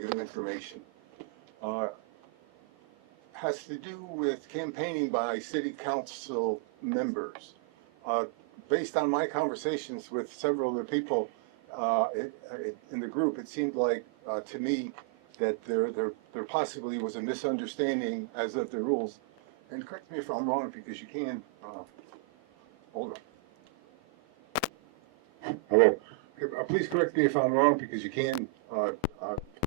New information. Uh, has to do with campaigning by city council members. Uh, Based on my conversations with several of the people in the group, it seemed like to me that there possibly was a misunderstanding as of the rules. And correct me if I'm wrong, because you can. Hold on. Hello. Please correct me if I'm wrong, because you can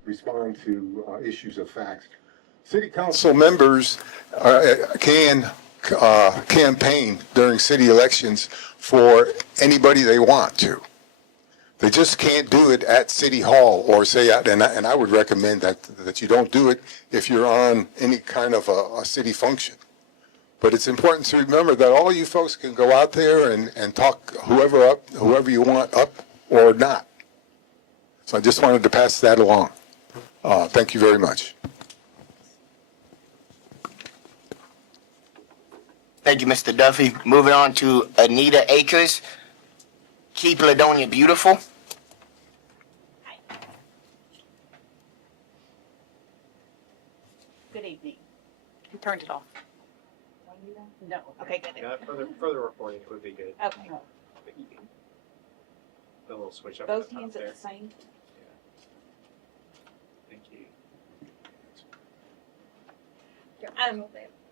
respond to issues of facts. City council members can campaign during city elections for anybody they want to. They just can't do it at City Hall or say, and I would recommend that you don't do it if you're on any kind of a city function. But it's important to remember that all you folks can go out there and talk whoever you want up or not. So I just wanted to pass that along. Thank you very much. Thank you, Mr. Duffy. Moving on to Anita Akers. Keep Ladonia beautiful. Good evening. You turned it off. No. Okay, good. Yeah, further recording would be good. Okay. But you can do a little switch up. Both the top hands there. at the same. Thank you.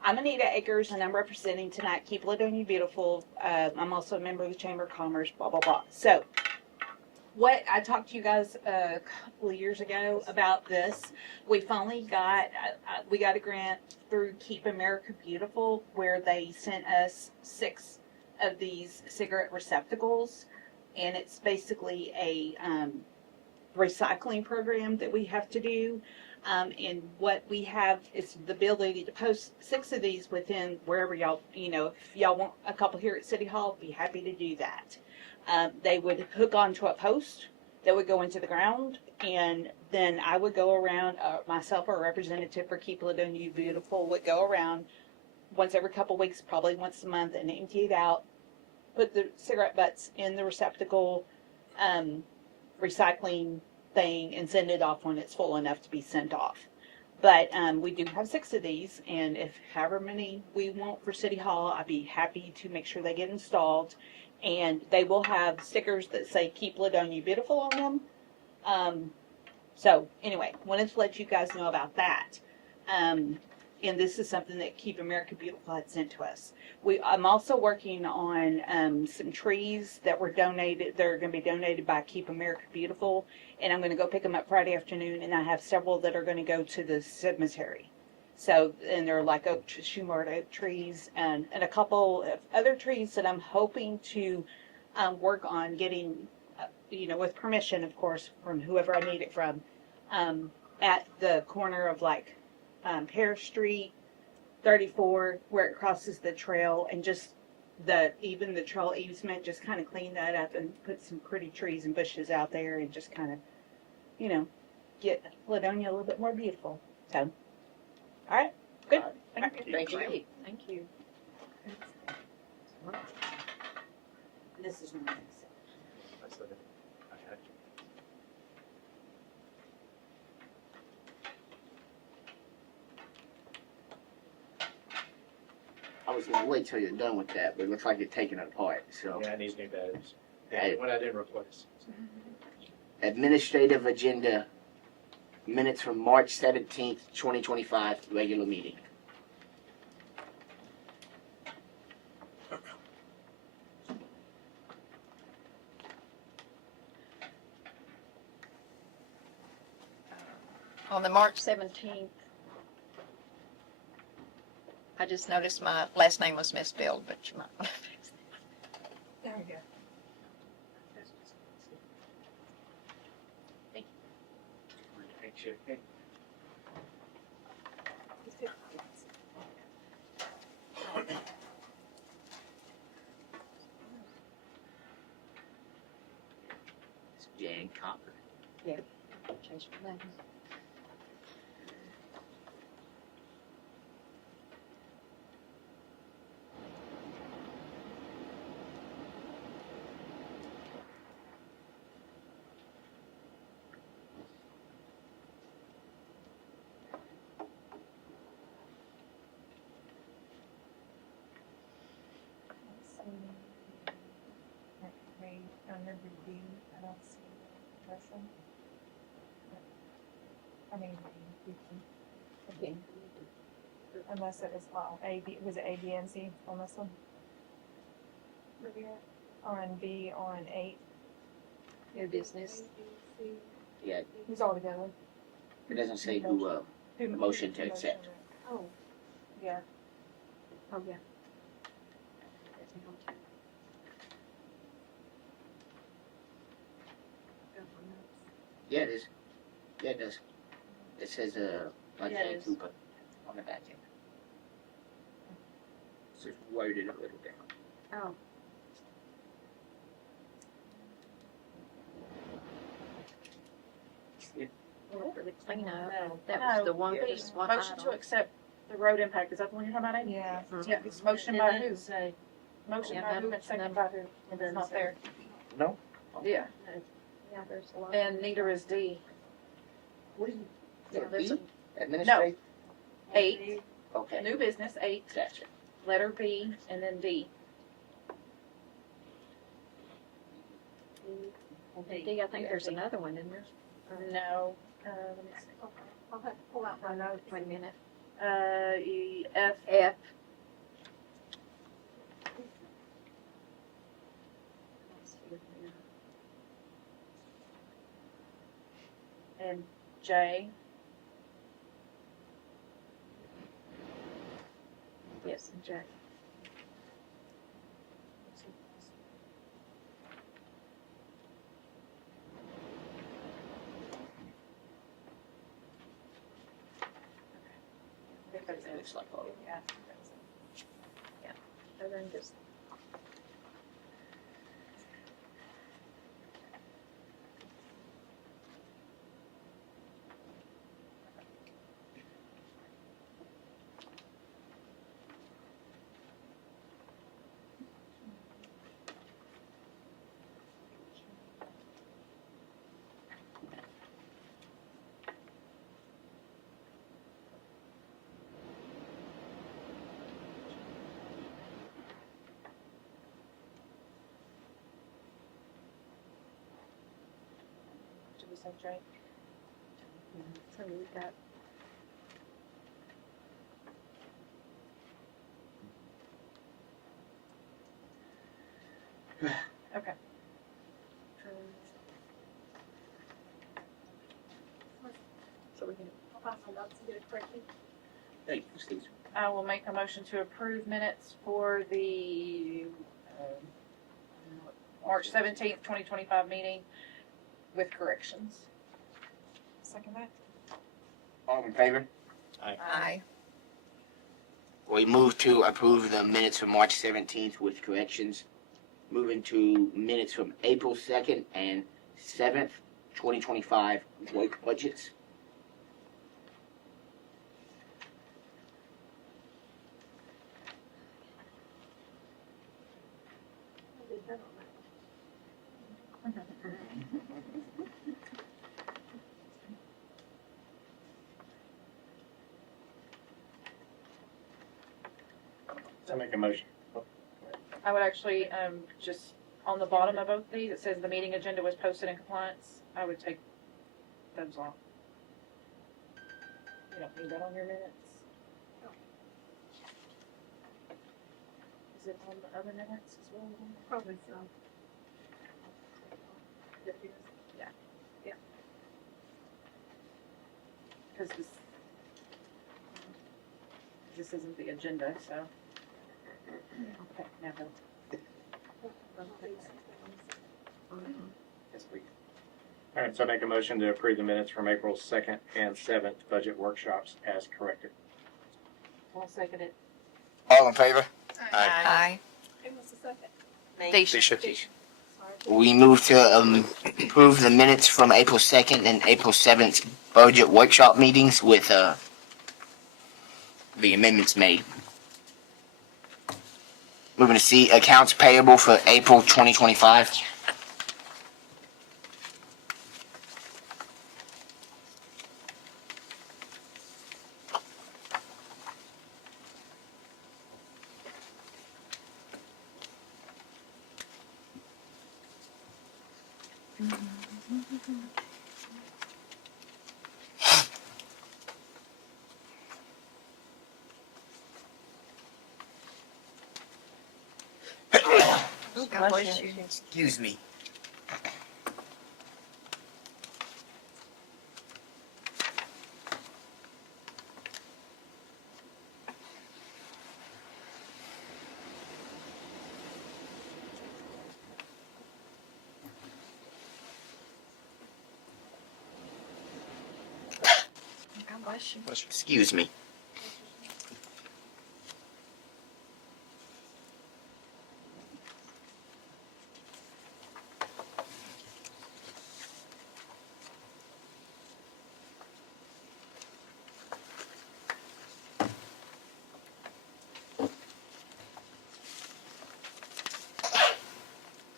I'm Anita Akers, and I'm representing tonight Keep Ladonia Beautiful. I'm also a member of the Chamber of Commerce, blah, blah, blah. So, what I talked to you guys a couple of years ago about this, we finally got, we got a grant through Keep America Beautiful where they sent us 6 of these cigarette receptacles, and it's basically a recycling program that we have to do. And what we have is the ability to post 6 of these within wherever y'all, if y'all want a couple here at City Hall, be happy to do that. They would hook onto a post that would go into the ground, and then I would go around, myself or a representative for Keep Ladonia Beautiful would go around once every couple weeks, probably once a month, and empty it out, put the cigarette butts in the receptacle, recycling thing, and send it off when it's full enough to be sent off. But we do have 6 of these, and if however many we want for City Hall, I'd be happy to make sure they get installed. And they will have stickers that say Keep Ladonia Beautiful on them. So anyway, wanted to let you guys know about that. And this is something that Keep America Beautiful had sent to us. I'm also working on some trees that were donated. They're going to be donated by Keep America Beautiful, and I'm going to go pick them up Friday afternoon. And I have several that are going to go to the cemetery. So, and they're like oak, Shumard oak trees, and a couple of other trees that I'm hoping to work on getting, with permission, of course, from whoever I need it from, at the corner of like Parish Street, 34, where it crosses the trail, and just even the trail easement, just kind of clean that up and put some pretty trees and bushes out there, and just kind of, get Ladonia a little bit more beautiful. So. All right, good. Thank you. Thank you. This is nice. I was going to wait till you're done with that, but it looks like you're taking it apart. So, Yeah, it needs new batteries. Hey. What I didn't replace. administrative agenda minutes from March 17th, 2025, regular meeting. On the March 17th, I just noticed my last name was misspelled, but you might want to fix it. There we go. It's Jan Copper. Change my name. Under B, I don't see the person. I mean, Okay. unless it was, well, A, B, was it A, B, and C on this one? On B, on 8, New business. Yeah, who's all together? it doesn't say who, Who- Motion to who accept. Oh, Yeah, oh, yeah. yeah, it is. Yeah, it does. It says, like Yeah, it Jane is. Cooper on the back end. It's just worded a little bit. Oh. For the cleanup, that was the one, Yeah. just one Motion to item. accept the road impact, is that the one you're talking about, Amy? yeah. Yeah, it's motion by who? Say, Motion Yeah, by who and that's second number- by who? And it's not there. No? Yeah, Yeah, there's a lot. and neither is D. Yeah, there's a- Administrative? 8, Okay, new business, 8, gotcha. letter B, and then D. D, I think there's another one in there. No, let me see. I'll have to pull out my notes. Wait a minute. F, F. and J. Yes, and J. It looks like all. Yeah. And then just. Did we say J? So we got. Okay. So we can. Thank you, Steve. I will make a motion to approve minutes for the March 17th, 2025 meeting with corrections. Second that? All in favor? Aye. We move to approve the minutes from March 17th with corrections. Moving to minutes from April 2nd and 7th, 2025 work budgets. I make a motion. I would actually, just on the bottom of both these, it says the meeting agenda was posted in compliance. I would take those off. You don't need that on your minutes? Is it on the other minutes as well? Probably so. Yeah. Yeah. Because this isn't the agenda, so. Okay, now go. Yes, please. All right, so I make a motion to approve the minutes from April 2nd and 7th budget workshops as corrected. I'll second it. All in favor? Aye. Who was the second? Tisha. We move to approve the minutes from April 2nd and April 7th budget workshop meetings with the amendments made. Moving to C, accounts payable for April 2025. God bless you. Excuse me. God bless you. Excuse me.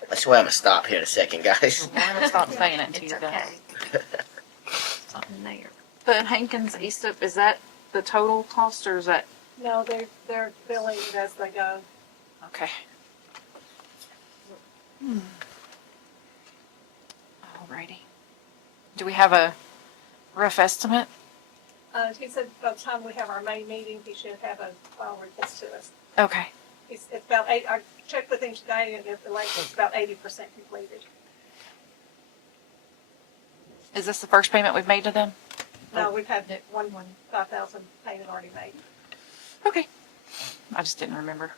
That's why I'm gonna stop here in a second, guys. I'm gonna stop saying it until It's you're done. okay. Something there. The Hankins ESIP, is that the total cost or is that? No, they're billing it as they go. Okay. Alrighty. Do we have a rough estimate? He said by the time we have our May meeting, he should have a file report to us. Okay. It's about eight, I checked with him today and the lake is about 80% completed. Is this the first payment we've made to them? No, we've had 5,000 payment already made. Okay. I just didn't remember.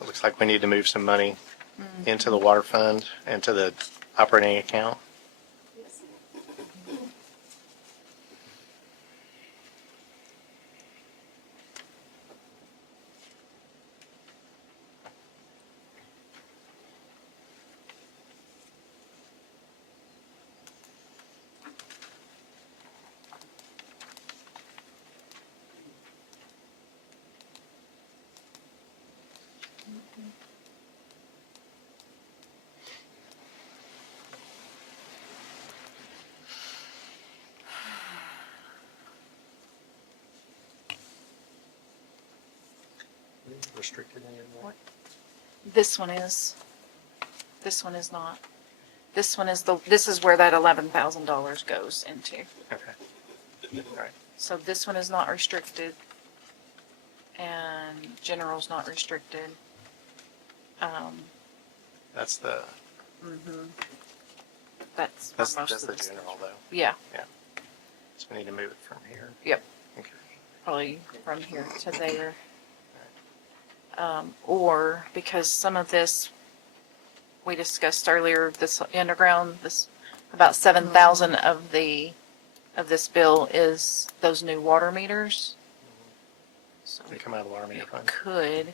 It looks like we need to move some money into the water fund, into the operating account. Yes. Restricted anymore. This one is. This one is not. This one is this is where that $11,000 goes into. Okay. All right. So this one is not restricted. And general's not restricted. That's the, That's for that's most of the this. general though. Yeah, So we need to move it from here. Yep. Okay. probably from here to there. Or because some of this we discussed earlier, this underground, this about 7,000 of this bill is those new water meters. So They come out of the water meter it fund. could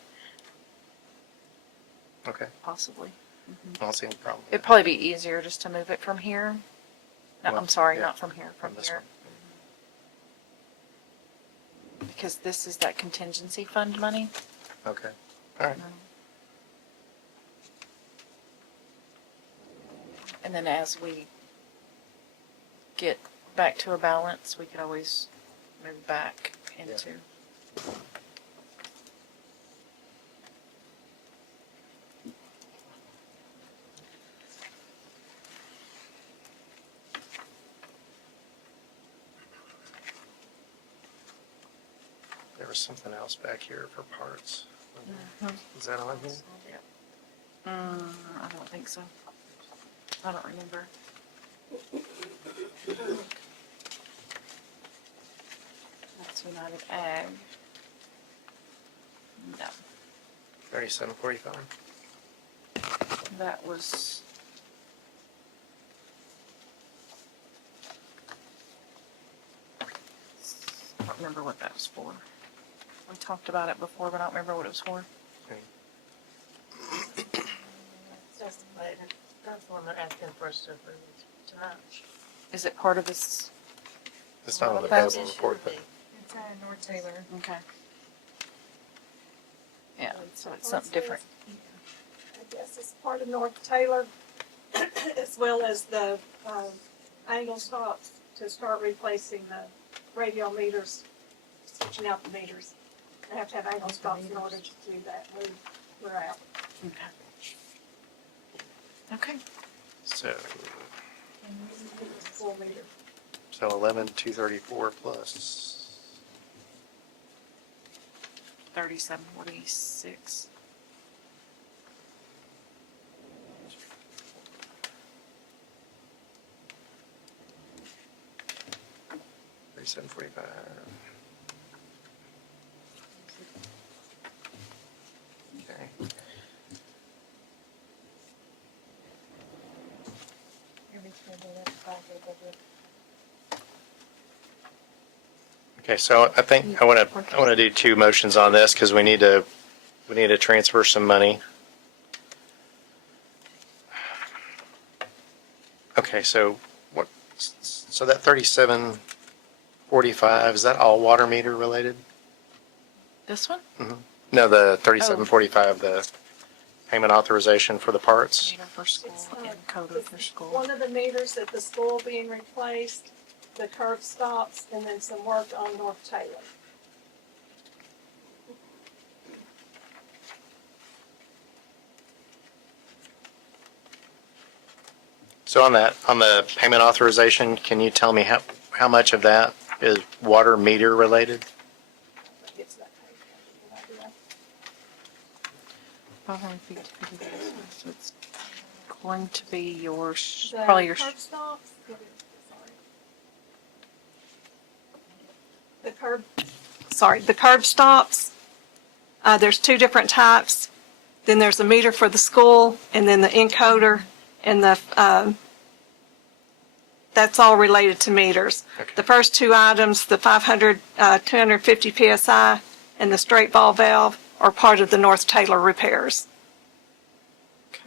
Okay. possibly. I don't see any problem. with It'd that. probably be easier just to move it from here. No, Well, I'm sorry, yeah, not from here, from this here. one. Because this is that contingency fund money. Okay. All right. And then as we get back to a balance, we could always move back into. There was something else back here for parts. Mhm. Is that on here? I don't think so. I don't remember. That's United Ag. No, 3745. that was. remember what that was for. We talked about it before, but I don't remember what it was for. That's the one they're asking for us to approve tonight. Is it part of this? It's not on the That's- payroll report, but It's North Taylor. Okay. Yeah, so it's something different. I guess it's part of North Taylor, as well as the, angle stops to start replacing the radio meters, switching out the meters. They have to have angle stops in order to do that. We're out. Okay. so, Full meter. so 11,234 plus. 3746. $37.45. Okay. Okay, so I think I want to do two motions on this because we need to transfer some money. Okay, so what? So that 37.45, is that all water meter related? This one? No, the 37.45, the payment authorization for the parts. Meter for school It's and not- coder for school. One of the meters at the school being replaced, the curb stops, and then some work on North Taylor. So on the payment authorization, can you tell me how much of that is water meter related? That gets that paid. I 550. So it's going to be yours, The probably your, curb stops, the curb stops, there's two different types. Then there's a meter for the school, and then the encoder, and that's all related to meters. Okay. The first two items, the 250 PSI and the straight ball valve, are part of the North Taylor repairs. Okay.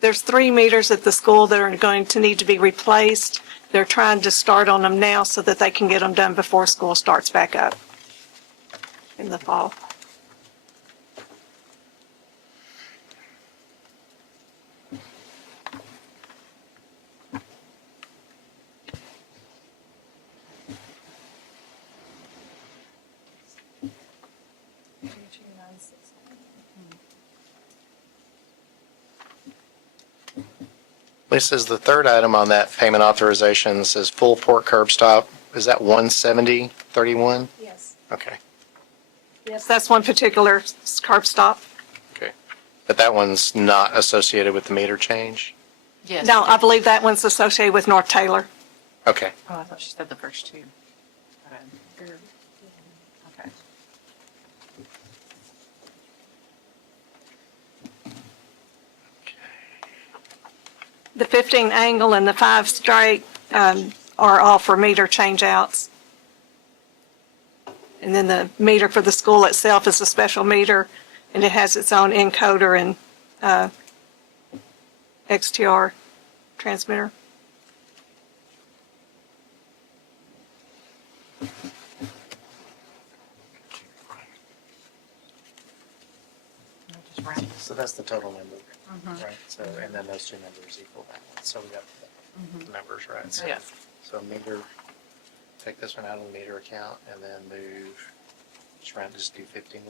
There's 3 meters at the school that are going to need to be replaced. They're trying to start on them now so that they can get them done before school starts back up in the fall. Lisa, is the third item on that payment authorization says full port curb stop. Is that 170.31? Yes. Okay, Yes, that's one particular curb stop. okay. But that one's not associated with the meter change? yes. No, I believe that one's associated with North Taylor. Okay. Oh, I thought she said the first two. Okay. The 15 angle and the 5 straight are all for meter changeouts. And then the meter for the school itself is a special meter, and it has its own encoder and XTR transmitter. Just round. So that's the total number, right? So, and then those two numbers equal that one. So we got the numbers, right? So- Yeah. So meter, take this one out of the meter account and then move, just do 15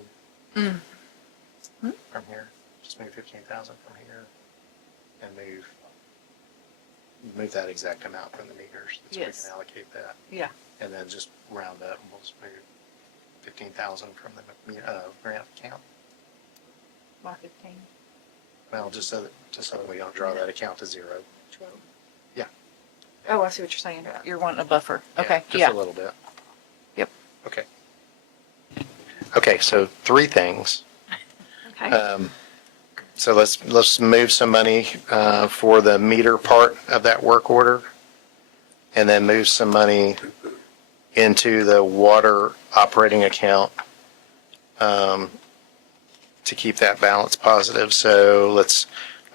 from here. Just move 15,000 from here and move that exact amount from the meters. So we Yes. can allocate that. Yeah. And then just round up and we'll just move 15,000 from the grant account. Why 15? Well, just so that we don't draw that account to zero. Oh, I see what you're saying. You're wanting a buffer. Yeah, Okay, Just yeah. a little bit. Yep. Okay. Okay, so three things. Okay. So let's move some money for the meter part of that work order, and then move some money into the water operating account to keep that balance positive. So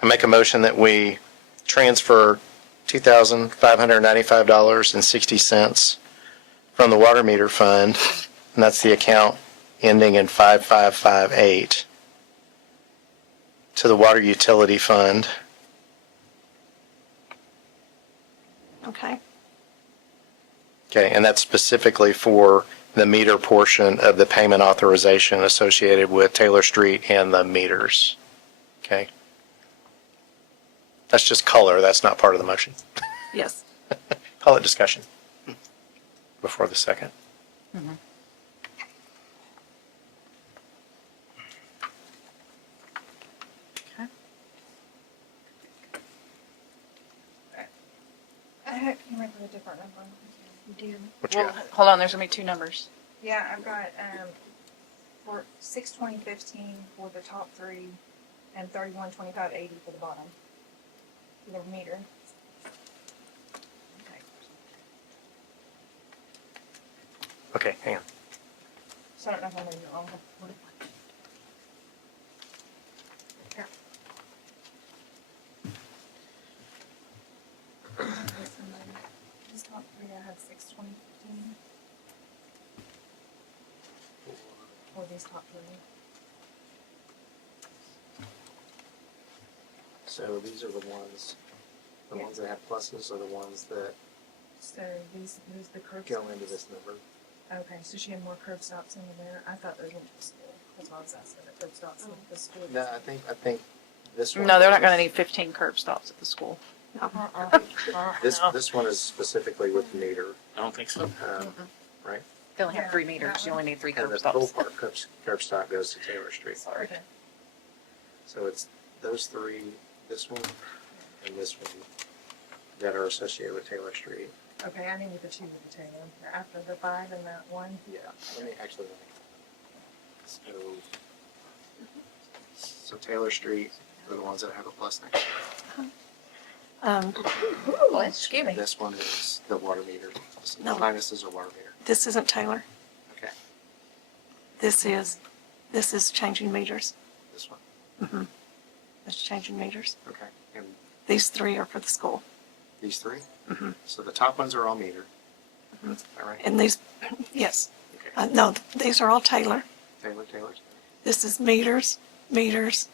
I make a motion that we transfer $2,595.60 from the water meter fund, and that's the account ending in 5558, to the water utility fund. Okay. Okay, and that's specifically for the meter portion of the payment authorization associated with Taylor Street and the meters. Okay? That's just color, that's not part of the motion. Yes. Call it discussion before the second. I came up with a different number. What you Well, got? hold on, there's gonna be two numbers. Yeah, I've got, for 62015 for the top three and 312580 for the bottom. For the meter. Okay, hang on. So I don't know if I'm reading it wrong. Here. This top three, I have 62015. For these top three. So these are the ones that have pluses are the ones that So these the curb go stops. into this number. Okay, so she had more curb stops in there. I thought those went to the school. That's why I was asking the curb stops in the school. No, I think this one. No, they're not gonna need 15 curb stops at the school. This one is specifically with the meter, I don't think so. right? They only have Yeah, 3 meters, that you only need 3 And curb the full stops. part curb stop goes to Taylor Street. Okay. So it's those three, this one and this one, that are associated with Taylor Street. Okay, I needed the two with the Taylor. After the five and that one. Yeah, let me actually. So Taylor Street are the ones that have a plus next to Well, excuse it. me. This one is the water meter. No. Minuses are water meter. This isn't Taylor. Okay, This is changing meters. this one. Mm-hmm. That's changing meters. Okay, and These three are for the school. these three? Mhm. So the top ones are all meter. All right, And these, yes. okay. No, these are all Taylor. Taylor. This is meters, meters.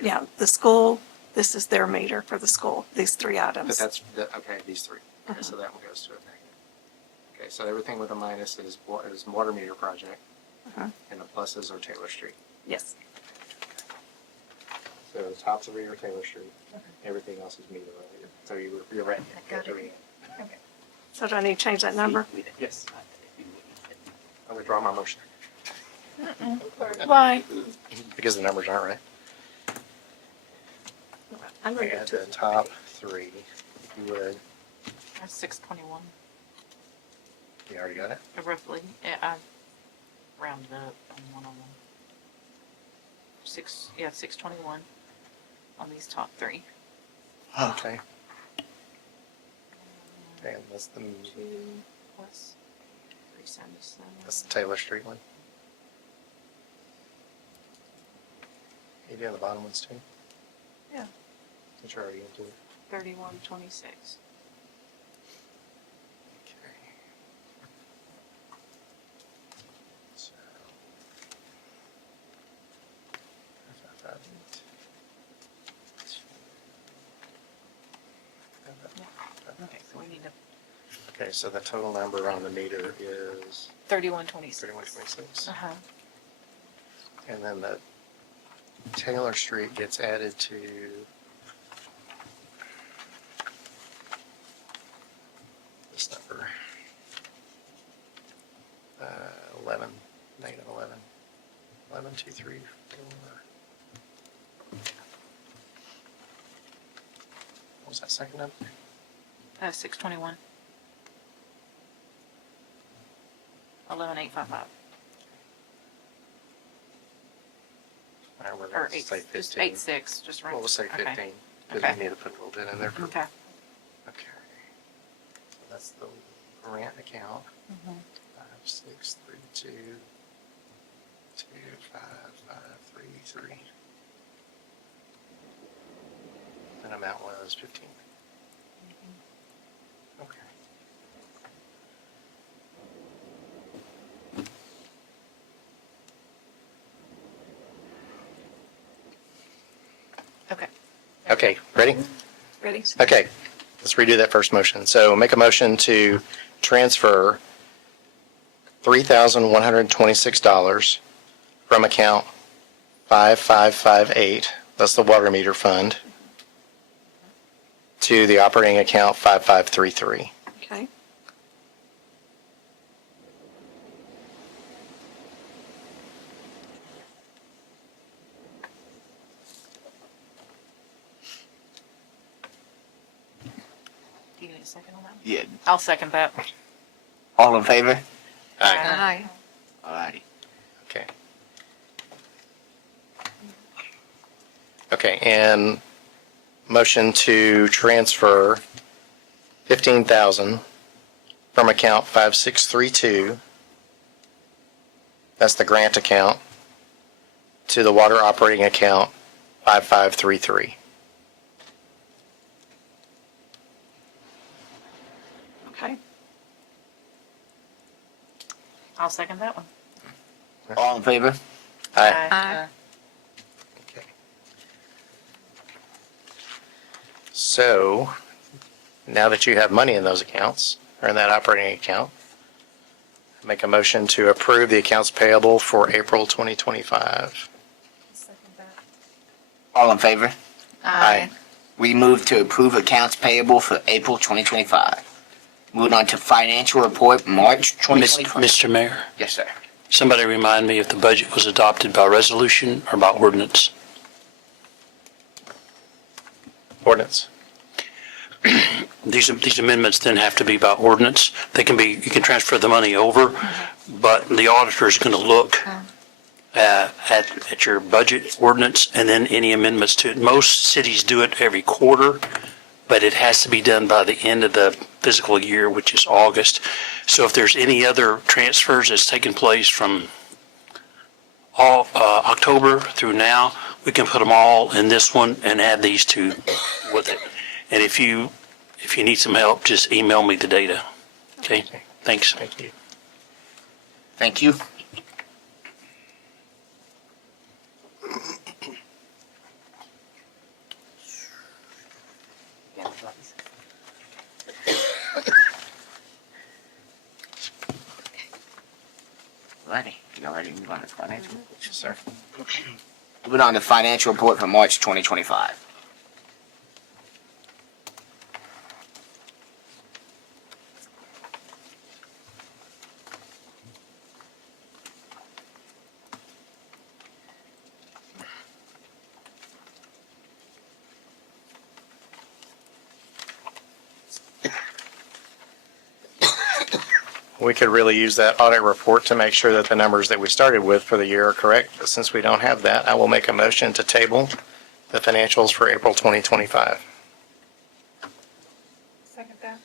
Yeah, the school, this is their meter for the school, these three But items. that's, okay, these three. Okay, so that one goes to a negative. Okay, so everything with a minus is water meter project, Uh-huh. and the pluses are Taylor Street. Yes. So the top three are Taylor Street, everything else is meter related. So you're right. I got it. So do I need to change that number? Yes. I withdraw my motion, Why? because the numbers aren't right. I'm We ready add to. the top three, if you would. That's 621, You already got it? roughly. Yeah, I rounded up on one of them. 621 on these top 3. Okay. And that's the, 2 plus 377. that's the Taylor Street one. You doing the bottom ones too? Yeah. Which are already into it. 3126. Okay. So. 558. Okay, so we need to Okay, so the total number on the meter is 3126. 3126. Uh-huh. And then the Taylor Street gets added to 11, 2, 3, 4. What was that second number? 621. 11855. All right, we're Or going to eight, say just 15. 86, just right. Well, we'll say Okay. 15, because Okay. we need to put a little bit in there. Okay. Okay. So that's the grant account. Mhm. 5632 25533. And amount was 15. Okay. Okay. Okay, ready? Ready? Okay, let's redo that first motion. So make a motion to transfer $3,126 from account 5558, that's the water meter fund, to the operating account 5533. Okay. Do you need a second on that? Yeah. I'll second that. All in favor? Aye. Alrighty. Okay. Okay, and motion to transfer 15,000 from account 5632, that's the grant account, to the water operating account 5533. Okay. I'll second that one. All in favor? Aye. Aye. Okay. So, now that you have money in those accounts, or in that operating account, make a motion to approve the accounts payable for April 2025. Second that. All in favor? Aye. We move to approve accounts payable for April 2025. Moving on to financial report, March 2025. Mr. Mayor, Yes, sir. somebody remind me if the budget was adopted by resolution or by ordinance? Ordinance. These amendments then have to be by ordinance. They can be, you can transfer the money over, but the auditor is going to look at your budget ordinance and then any amendments to it. Most cities do it every quarter, but it has to be done by the end of the fiscal year, which is August. So if there's any other transfers that's taken place from all October through now, we can put them all in this one and add these two with it. And if you need some help, just email me the data. Okay? Thanks. Thank you. Thank you. Righty, you already move on to financial reports, yes, sir. Moving on to financial report for March 2025. We could really use that audit report to make sure that the numbers that we started with for the year are correct. But since we don't have that, I will make a motion to table the financials for April 2025. Second that.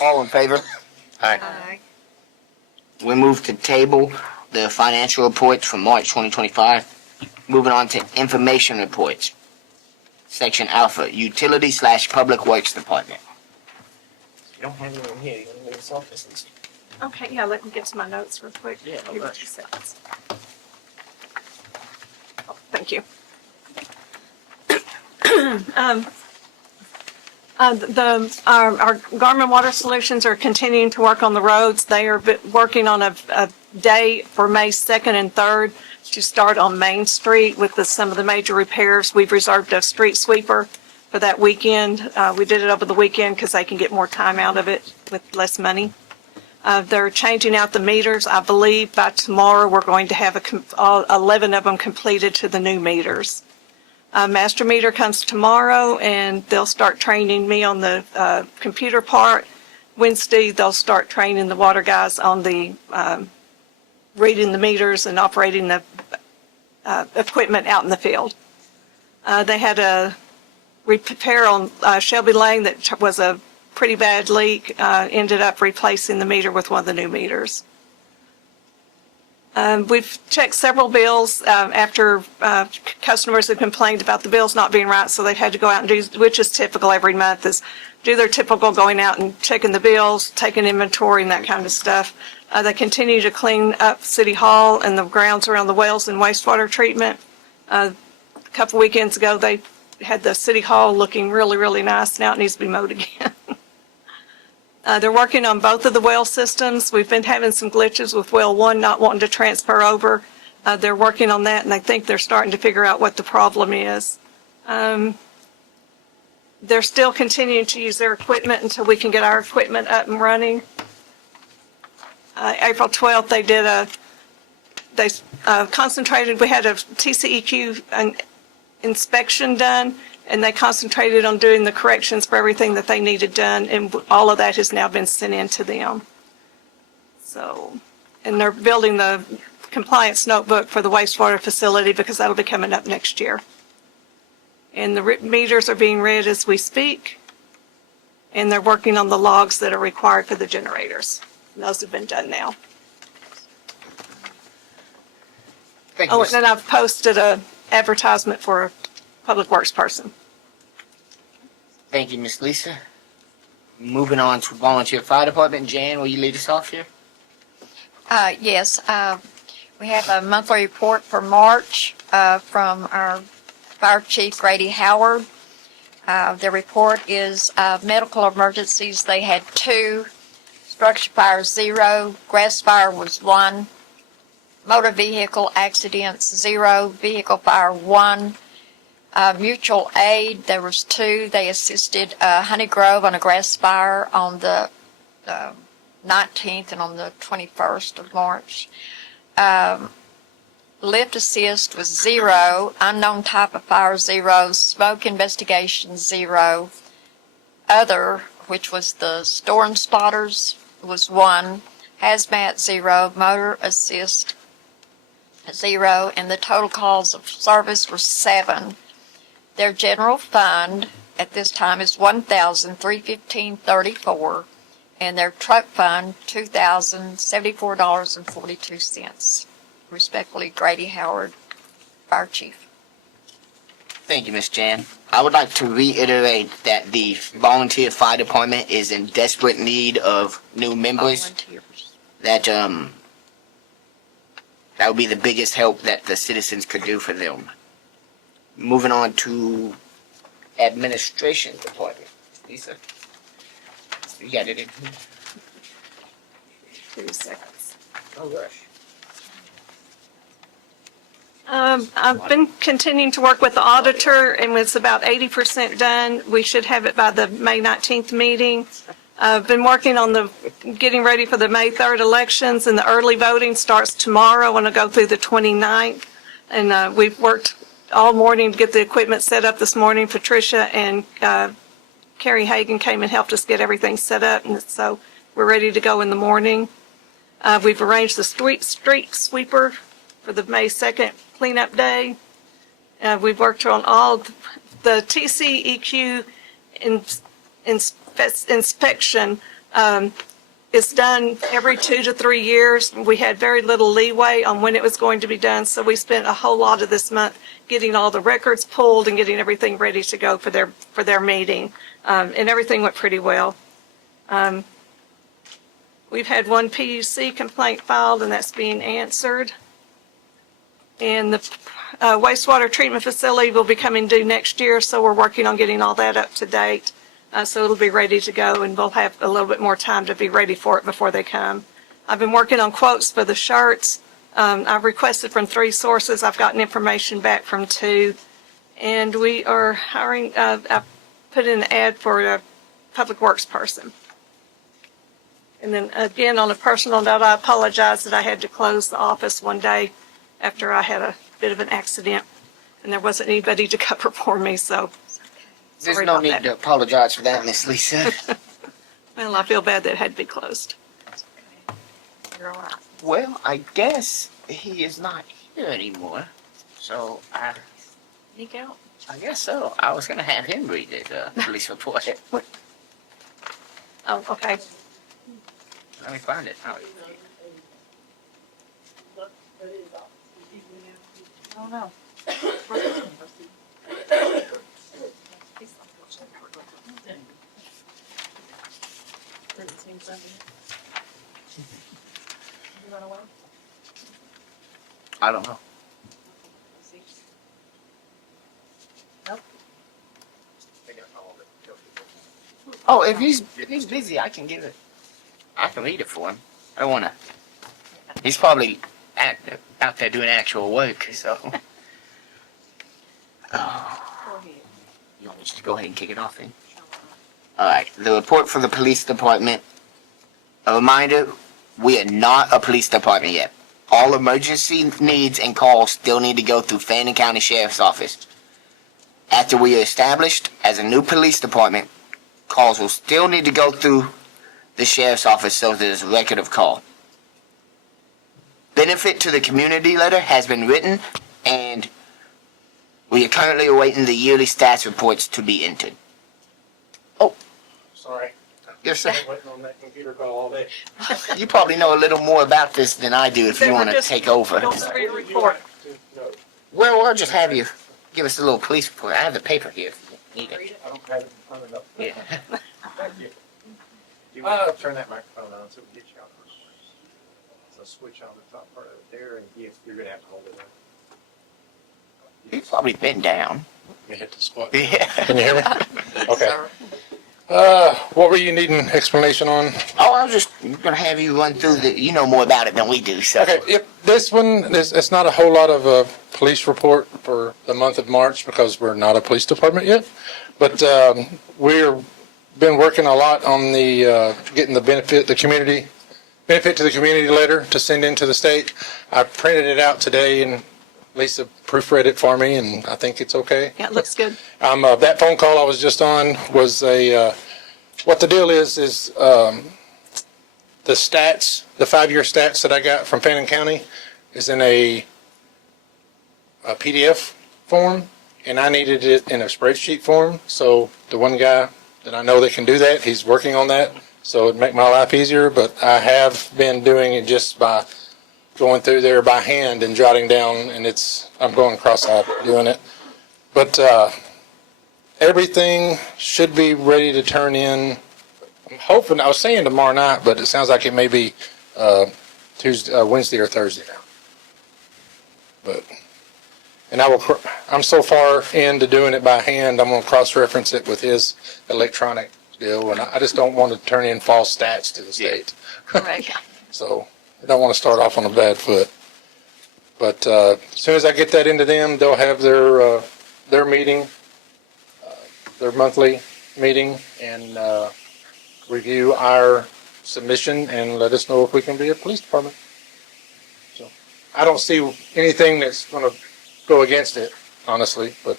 All in favor? Aye. Aye. We move to table the financial reports for March 2025. Moving on to information reports. Section Alpha, Utility/Public Works Department. You don't have anyone here. You want to go to this office? Okay, yeah, let me get to my notes real quick. Yeah, no Give me rush. 2 seconds. Oh, thank you. Our Garmin Water Solutions are continuing to work on the roads. They are working on a day for May 2nd and 3rd to start on Main Street with some of the major repairs. We've reserved a street sweeper for that weekend. We did it over the weekend because they can get more time out of it with less money. They're changing out the meters. I believe by tomorrow, we're going to have all 11 of them completed to the new meters. Master meter comes tomorrow, and they'll start training me on the computer part. Wednesday, they'll start training the water guys on the reading the meters and operating the equipment out in the field. They had a repair on Shelby Lane that was a pretty bad leak, ended up replacing the meter with one of the new meters. We've checked several bills after customers have complained about the bills not being right, so they've had to go out and do, which is typical every month, is do their typical going out and checking the bills, taking inventory and that kind of stuff. They continue to clean up City Hall and the grounds around the wells and wastewater treatment. A couple weekends ago, they had the City Hall looking really, really nice. Now it needs to be mowed again. They're working on both of the well systems. We've been having some glitches with well 1 not wanting to transfer over. They're working on that, and I think they're starting to figure out what the problem is. They're still continuing to use their equipment until we can get our equipment up and running. April 12th, they concentrated, we had a TCEQ inspection done, and they concentrated on doing the corrections for everything that they needed done, and all of that has now been sent in to them. So, and they're building the compliance notebook for the wastewater facility because that'll be coming up next year. And the meters are being read as we speak, and they're working on the logs that are required for the generators. And those have been done now. Thank you, Oh, Ms. and then I've posted a advertisement for a public works person. Thank you, Miss Lisa. Moving on to volunteer fire department. Jan, will you lead us off here? Yes, we have a monthly report for March from our Fire Chief Grady Howard. The report is medical emergencies. They had 2, structure fire 0, grass fire was 1, motor vehicle accidents 0, vehicle fire 1. Mutual aid, there was 2. They assisted Honey Grove on a grass fire on the 19th and on the 21st of March. Lift assist was 0, unknown type of fire 0, smoke investigation 0, other, which was the storm spotters, was 1, hazmat 0, motor assist 0, and the total calls of service were 7. Their general fund at this time is $1,315.34, and their truck fund $2,074.42. Respectfully, Grady Howard, Fire Chief. Thank you, Miss Jan. I would like to reiterate that the volunteer fire department is in desperate need of new members. Volunteers. That would be the biggest help that the citizens could do for them. Moving on to administration department. Lisa, you got it in here? 2 seconds. Oh gosh. I've been continuing to work with the auditor, and it's about 80% done. We should have it by the May 19th meeting. I've been working on getting ready for the May 3rd elections, and the early voting starts tomorrow, and it'll go through the 29th. And we've worked all morning to get the equipment set up this morning. Patricia and Carrie Hagan came and helped us get everything set up, and so we're ready to go in the morning. We've arranged the street sweeper for the May 2nd cleanup day. We've worked on all the TCEQ inspection is done every 2 to 3 years. We had very little leeway on when it was going to be done, so we spent a whole lot of this month getting all the records pulled and getting everything ready to go for their meeting, and everything went pretty well. We've had 1 PUC complaint filed, and that's being answered. And the wastewater treatment facility will be coming due next year, so we're working on getting all that up to date. So it'll be ready to go, and we'll have a little bit more time to be ready for it before they come. I've been working on quotes for the shirts. I've requested from 3 sources. I've gotten information back from 2. And we are hiring, I put in an ad for a public works person. And then again, on a personal note, I apologize that I had to close the office one day after I had a bit of an accident and there wasn't anybody to cover for me, so. There's sorry no about need that. to apologize for that, Miss Lisa. Well, I feel bad that it had to be closed. You're all right. Well, I guess he is not here anymore. So Sneak out. I guess so. I was gonna have him read the police report. Oh, okay. Let me find it. Oh, I don't know. I don't know. Oh, if he's busy, I can give it. I can read it for him. I don't wanna. He's probably out there doing actual work, so. Oh. You want me to go ahead and kick it off then? Alright, the report for the police department. A reminder, we are not a police department yet. All emergency needs and calls still need to go through Fannin County Sheriff's Office. After we are established as a new police department, calls will still need to go through the Sheriff's Office so there's a record of call. Benefit to the community letter has been written, and we are currently awaiting the yearly stats reports to be entered. Sorry. Yes, sir. Waiting on that computer call all day. You probably know a little more about this than I do if They you were want to just- take over. Don't say your report. Well, I'll just have you give us a little police report. I have the paper here if you need it. I don't have it in front of me. Yeah. Thank you. Turn that microphone on so we get you out. So switch on the top part of it there, and you're gonna have to hold it there. He's probably been down. Let me hit the spot. Yeah. Can you hear me? Okay. What were you needing explanation on? Oh, I was just gonna have you run through the. You know more about it than we do, so. Okay, yep, this one, it's not a whole lot of police report for the month of March because we're not a police department yet. But we're been working a lot on the getting the benefit to the community letter to send into the state. I printed it out today and Lisa proofread it for me and I think it's okay. Yeah, it looks good. That phone call I was just on was what the deal is the stats, the 5-year stats that I got from Fannin County is in a PDF form, and I needed it in a spreadsheet form. So the one guy that I know that can do that, he's working on that. So it'd make my life easier, but I have been doing it just by going through there by hand and jotting down, and I'm going cross-eyed doing it. But everything should be ready to turn in. I'm hoping, I was saying tomorrow night, but it sounds like it may be Wednesday or Thursday now. But, and I'm so far into doing it by hand, I'm going to cross-reference it with his electronic deal, and I just don't want to turn in false stats to the state. Correct. So I don't want to start off on a bad foot. But as soon as I get that into them, they'll have their meeting, their monthly meeting, and review our submission and let us know if we can be a police department. So I don't see anything that's going to go against it, honestly, but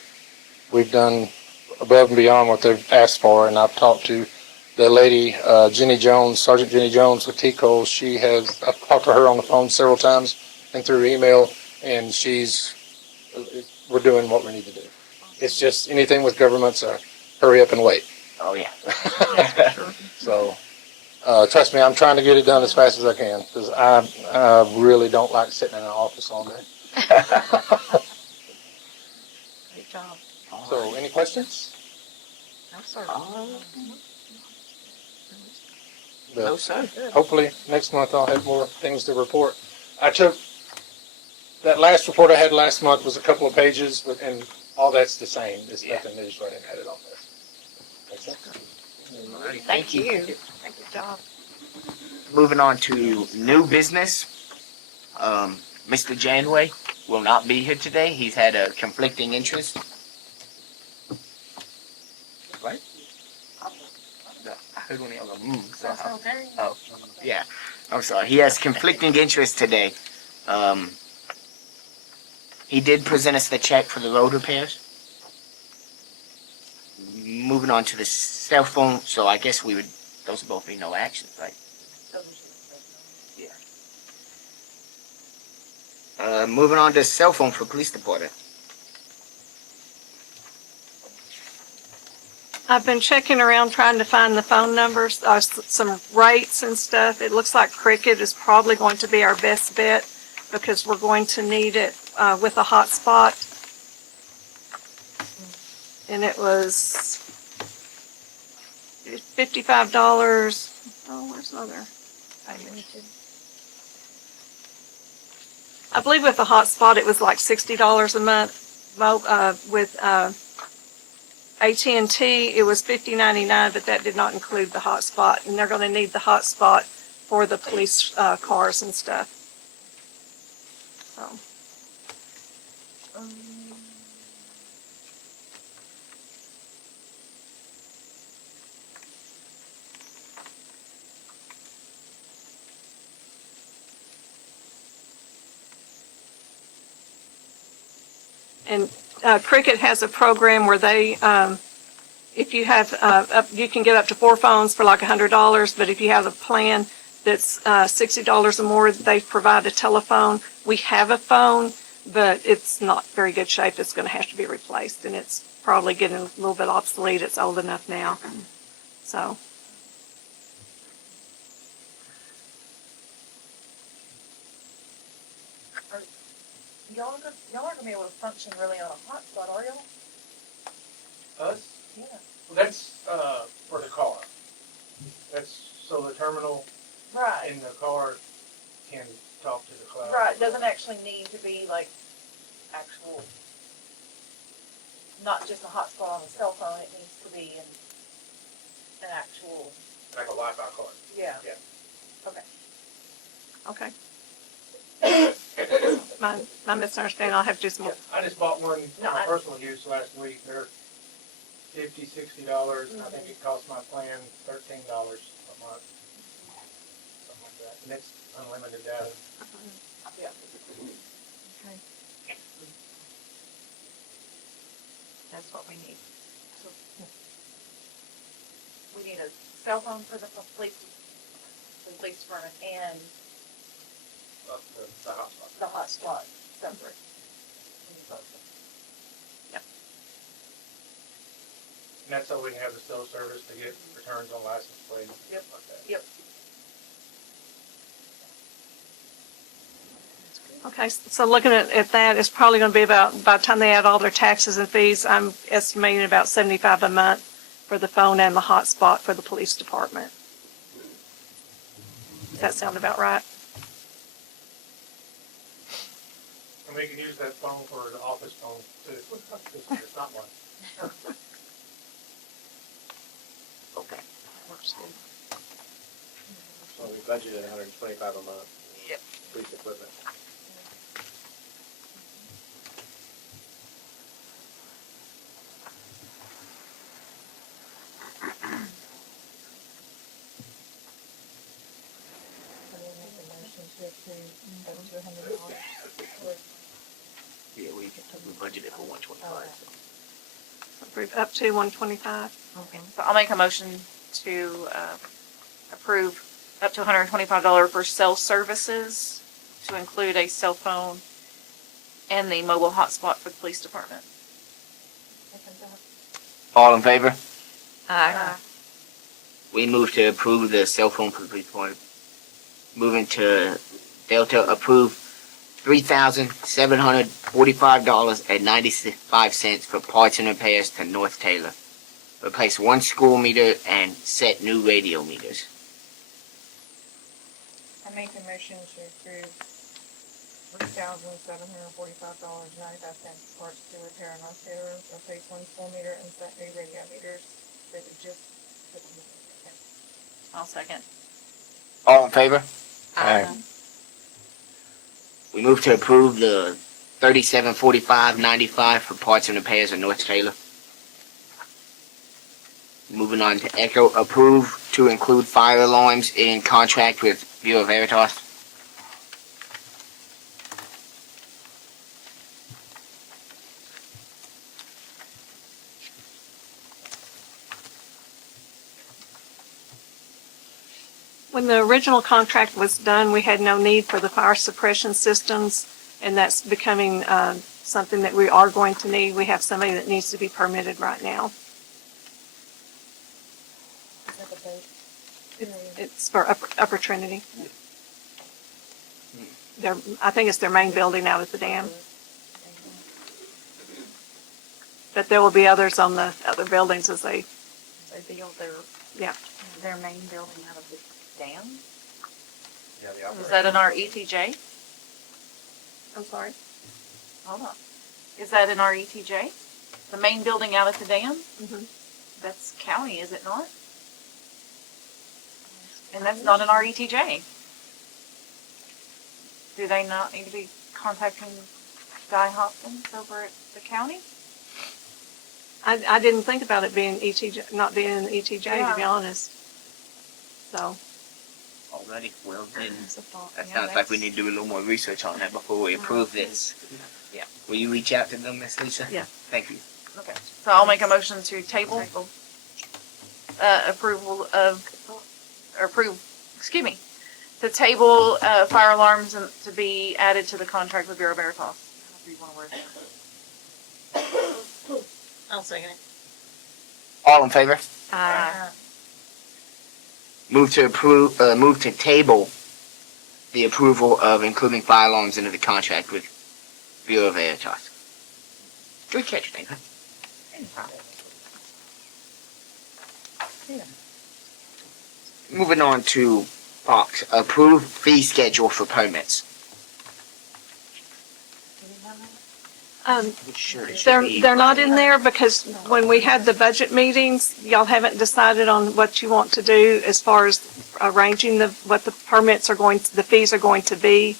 we've done above and beyond what they've asked for, and I've talked to the lady, Jenny Jones, Sergeant Jenny Jones with T-Cole. I've talked to her on the phone several times and through email, and we're doing what we need to do. It's just anything with government's hurry up and wait. Oh yeah. So, trust me, I'm trying to get it done as fast as I can, because I really don't like sitting in an office all day. Great job. So, any questions? No, sir. But No, sir. hopefully, next month I'll have more things to report. That last report I had last month was a couple of pages, and all that's the same. There's nothing new, so I didn't add it on there. Okay. Alrighty, Thank you. Thank you, job. Moving on to new business. Mr. Janway will not be here today. He's had a conflicting interest. Right? I heard one of y'all go, so oh, yeah. I'm sorry. He has conflicting interests today. He did present us the check for the road repairs. Moving on to the cell phone, so I guess those would both be no actions, right? Yeah. Moving on to cell phone for police department. I've been checking around trying to find the phone numbers, some rates and stuff. It looks like Cricket is probably going to be our best bet because we're going to need it with a hotspot. And it was $55. Oh, where's the other? I believe with the hotspot it was like $60 a month. With AT&T, it was $50.99, but that did not include the hotspot, and they're going to need the hotspot for the police cars and stuff. So, and Cricket has a program where they, if you have, you can get up to 4 phones for like $100, but if you have a plan that's $60 or more, they provide a telephone. We have a phone, but it's not very good shape. It's going to have to be replaced, and it's probably getting a little bit obsolete. It's old enough now. So, Y'all aren't gonna be able to function really on a hotspot, are y'all? Us? Yeah. Well, that's, for the car. That's, so the terminal Right, in the car can talk to the cloud. right, it doesn't actually need to be like actual, not just a hotspot on a cell phone, it needs to be an actual, Like a Wi-Fi card. yeah. Yeah. okay. My misunderstanding. I'll have to do some more. I just bought one for No, my I- personal use last week. They're $50, $60, and I think it cost my plan $13 a month. Something like that. And it's unlimited data. Yeah. That's what we need. So, we need a cell phone for the police department and The hotspot. the hotspot separate. And that's so we can have the cell service to get returns on license plates. Yep. Like that. Yep. Okay, so looking at that, it's probably going to be about, by the time they add all their taxes and fees, I'm estimating about $75 a month for the phone and the hotspot for the police department. Does that sound about right? And we can use that phone for the office phone too. It's not one. Okay. Works good. So we budgeted $125 a month. Yep. Police equipment. Yeah, we budgeted for 125. Approve up to 125. So I'll make a motion to approve up to $125 for cell services to include a cell phone and the mobile hotspot for the police department. All in favor? Aye. We move to approve the cell phone for the police department. Moving to Delta, approve $3,745.95 for parts and repairs to North Taylor. Replace one school meter and set new radio meters. I make a motion to approve $3,745.95 parts to repair on North Taylor, replace one school meter and set new radio meters that are just. I'll second. All in favor? Aye. We move to approve the $3745.95 for parts and repairs of North Taylor. Moving Moving on to Echo, approve to include fire alarms in contract with Bureau Veritas. When the original contract was done, we had no need for the fire suppression systems, and that's becoming something that we are going to need. We have somebody that needs to be permitted right now. It's for Upper Trinity. I think it's their main building out at the dam. But there will be others on the other buildings as they, They build their, yeah. their main building out of the dam? Yeah, the Is that in our ETJ? I'm sorry? Hold on. Is that in our ETJ? The main building out at the dam? Mhm. That's county, is it not? And that's not in our ETJ. Do they not need to be contacting Guy Hopkins over at the county? I didn't think about it being ETJ, not being in the ETJ, to be Yeah. honest. So, Already, well then, That's a thought. that Yeah, sounds like we that's- need to do a little more research on that before we approve this. Yeah. Will you reach out to them, Miss Lisa? Yeah. Thank you. Okay, so I'll make a motion to table, approval of, or approve, excuse me, to table, fire alarms and to be added to the contract with Bureau Veritas. However you wanna word that. I'll second it. All in favor? uh, Move to approve, move to table the approval of including fire alarms into the contract with Bureau Veritas. Good catch, Nathan. Moving on to Fox, approve fee schedule for permits. Sure, it should be- they're not in there because when we had the budget meetings, y'all haven't decided on what you want to do as far as arranging what the permits are the fees are going to be.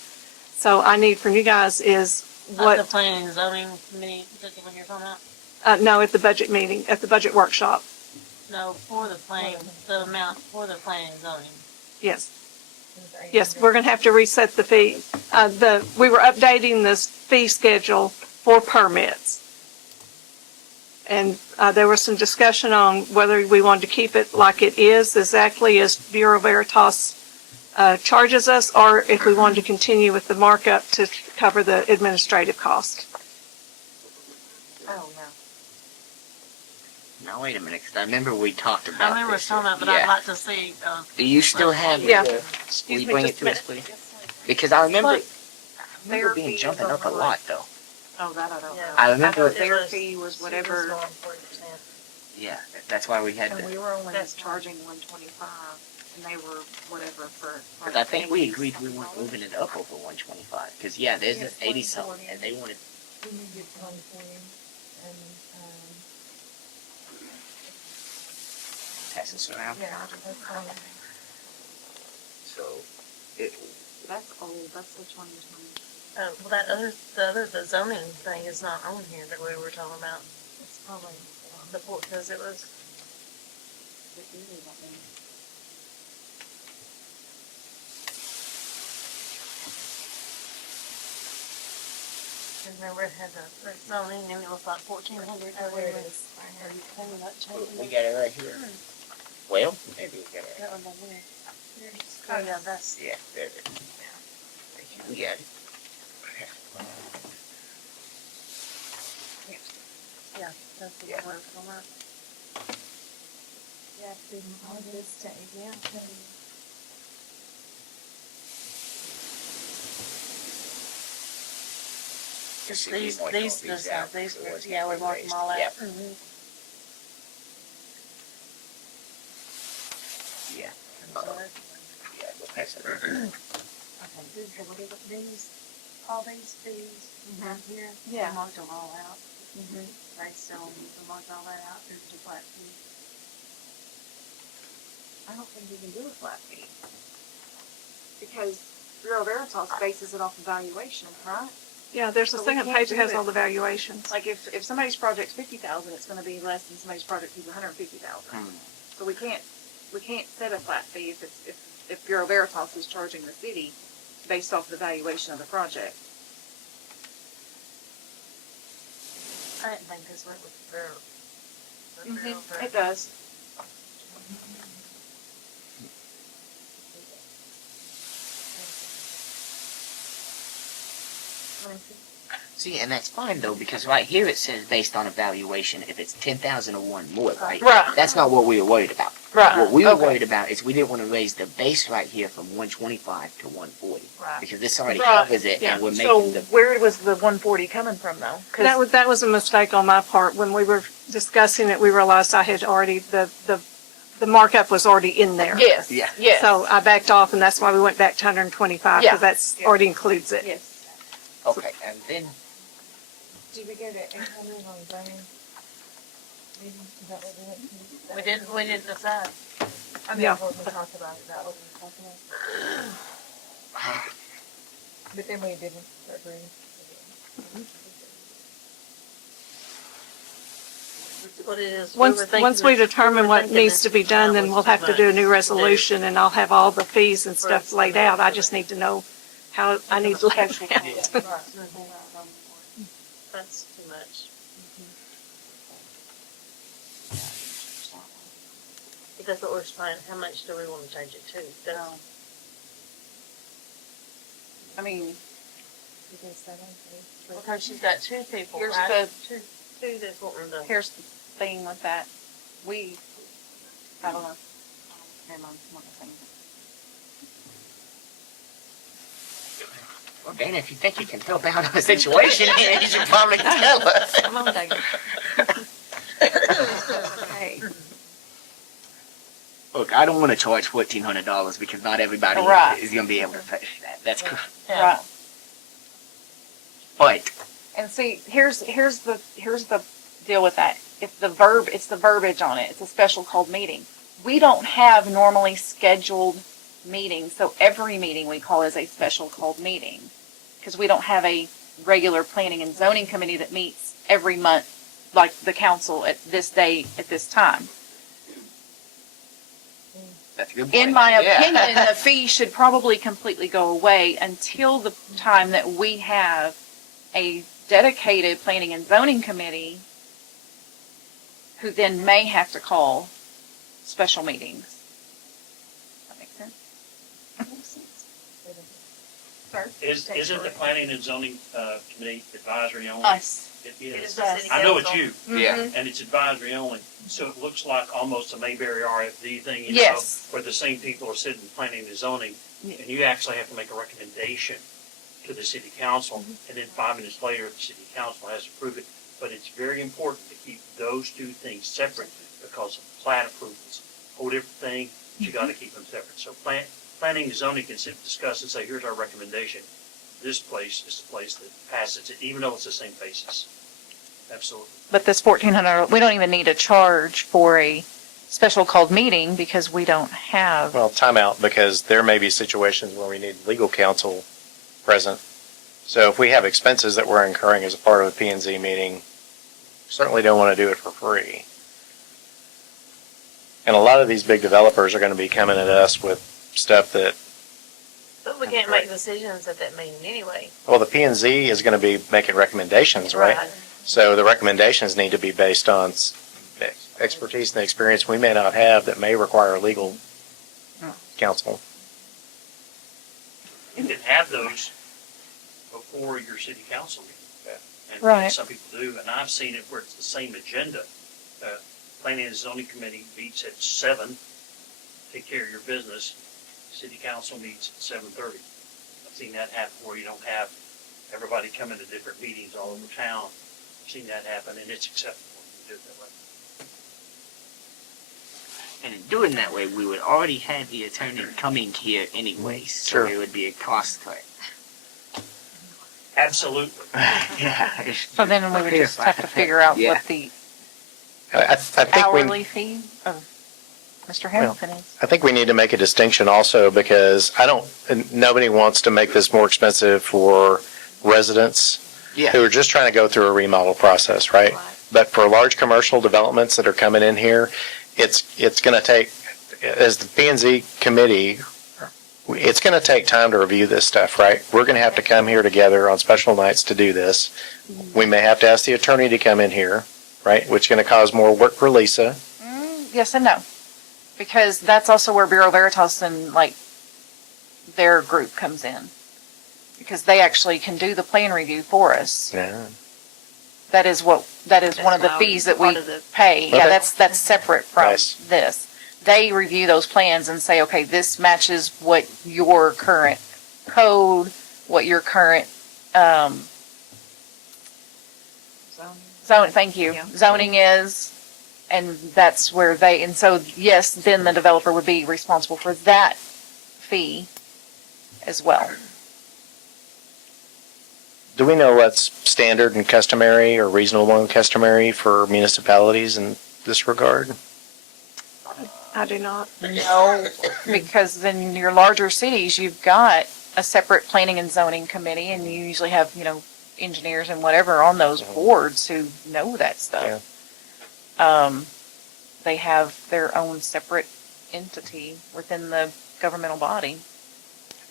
So I need from you guys is The what, planning and zoning committee, is that the one you're talking about? no, at the budget meeting, at the budget workshop. No, for the planning, the amount for the planning and zoning. Yes. Yes, we're gonna have to reset the fee. We were updating this fee schedule for permits. And, there was some discussion on whether we wanted to keep it like it is, exactly as Bureau Veritas, charges us, or if we wanted to continue with the markup to cover the administrative cost. Oh, yeah. Now, wait a minute, 'cause I remember we talked about I remember this. talking about, but Yeah. I'd like to see, Do you still have Yeah. the, will Excuse you me bring just it a to us, minute. please? Because I remember, Like, their being fee is jumping up a over lot, though. Oh, that I don't know. Yeah. I remember, It Their was- fee was whatever, yeah, that's why we had and to, we were only charging 125, and they were whatever for. because I think we agreed we weren't moving it up over 125, because yeah, there's an 80 something, and they wanted, pass this around. So, it, That's old, that's the 2020. well, the zoning thing is not on here that we were talking about. It's probably. Because it was, remember it had the zoning and it was like 1,400. we got it right here. Well, maybe we got it. Oh, yeah, that's, Yeah, there it is. Thank you. We got it. yeah, that's the Yeah. one we're talking about. This should be These, more these, copies this, out, these, so it's yeah, we not marked them all out. Yep. Mhm. Yeah. So, Yeah, we'll pass it around. okay, these, all these fees down here, Yeah. I marked them all out. Right, so I marked all that out, there's the flat fee. I don't think you can do a flat fee. Because Bureau Veritas bases it off evaluation, right? Yeah, there's a So we second can't page that do has it. all the valuations. Like if somebody's project's 50,000, it's gonna be less than somebody's project who's 150,000. So we can't set a flat fee if Bureau Veritas is charging the city based off the valuation of the project. I didn't think this went with It does. See, and that's fine though, because right here it says based on evaluation, if it's 10,000 or one more, right? Right. That's not what we were worried about. Right. What we were Okay. worried about is we didn't want to raise the base right here from 125 to 140. Right. Because this already Right. covers it, Yeah. and we're So making the, where was the 140 coming from though? 'Cause- That was a mistake on my part. When we were discussing it, we realized I had already, the markup was already in there. Yes. Yeah. Yes. So I backed off, and that's why we went back to 125, Yeah. because that's already includes it. Yes. okay, and then, Did we go to incoming on zoning? Meeting? Is that what we went to? We didn't decide. I mean, Yeah. what we talked about, is that what we talked about? But then we didn't agree. What it is. Once we determine what needs to be done, then we'll have to do a new resolution, and I'll have all the fees and stuff laid out. I just need to know how I need to lay it out. That's too much. If that's what we're saying, how much do we want to change it to? That's, I mean, because she's got two people, here's right? the Two that's wanting to. here's the thing with that. I don't know. Never mind, I'm not gonna say anything. well, Dana, if you think you can help out on the situation, you should probably tell us. Come on, David. Hey. Look, I don't want to charge $1,400 because not everybody Right. is going to be able to pay that. That's cool. Right. But And see, here's the deal with that. It's the verbiage on it. It's a special called meeting. We don't have normally scheduled meetings, so every meeting we call is a special called meeting. Because we don't have a regular planning and zoning committee that meets every month, like the council at this day, at this time. that's a good point. In my Yeah. opinion, the fee should probably completely go away until the time that we have a dedicated planning and zoning committee who then may have to call special meetings. That makes sense? Isn't the planning and zoning, committee advisory only? Us. It It is is. the city I know it's council. you, Yeah. and it's advisory only, so it looks like almost a Mayberry RFD thing, you know? Yes. Where the same people are sitting planning and zoning, and you actually have to make a recommendation to the city council, and then 5 minutes later, the city council has to approve it. But it's very important to keep those two things separate, because of plat approvals, whole different thing, you gotta keep them separate. So planning and zoning can sit and discuss and say, here's our recommendation. This place is the place that passes it, even though it's the same basis. Absolutely. But this $1,400, we don't even need a charge for a special called meeting because we don't have. Well, timeout, because there may be situations where we need legal counsel present. So if we have expenses that we're incurring as a part of a P and Z meeting, certainly don't want to do it for free. And a lot of these big developers are going to be coming at us with stuff that, But we can't make decisions at that meeting anyway. well, the P and Z is going to be making recommendations, right? So the recommendations need to be based on expertise and experience we may not have that may require legal counsel. You can have those before your city council meeting. And Right. some people do, and I've seen it where it's the same agenda. Planning and zoning committee meets at 7, take care of your business. City council meets at 7:30. I've seen that happen where you don't have everybody coming to different meetings all over town. I've seen that happen, and it's acceptable to do it that way. And in doing that way, we would already have the attorney coming here anyways, so Sure. it would be a cost cut. Absolutely. Yeah. So then we would just have to figure out Yeah. what the I think hourly fee of Mr. Harrington is. I think we need to make a distinction also, because nobody wants to make this more expensive for residents Yeah. who are just trying to go through a remodel process, right? But for large commercial developments that are coming in here, it's going to take, as the P and Z committee, it's going to take time to review this stuff, right? We're going to have to come here together on special nights to do this. We may have to ask the attorney to come in here, right? Which is going to cause more work for Lisa. Yes and no, because that's also where Bureau Veritas and like their group comes in, because they actually can do the plan review for us. Yeah. That is one of the allowed, fees that part we of the- pay. Yeah, Okay. that's separate from Nice. this. They review those plans and say, okay, this matches what your current code, what your current, zone, thank you, Yeah. zoning is, and that's where they, and so, yes, then the developer would be responsible for that fee as well. Do we know what's standard and customary or reasonable and customary for municipalities in this regard? I do not. No, because in your larger cities, you've got a separate planning and zoning committee, and you usually have, engineers and whatever on those boards who know that stuff. They have their own separate entity within the governmental body,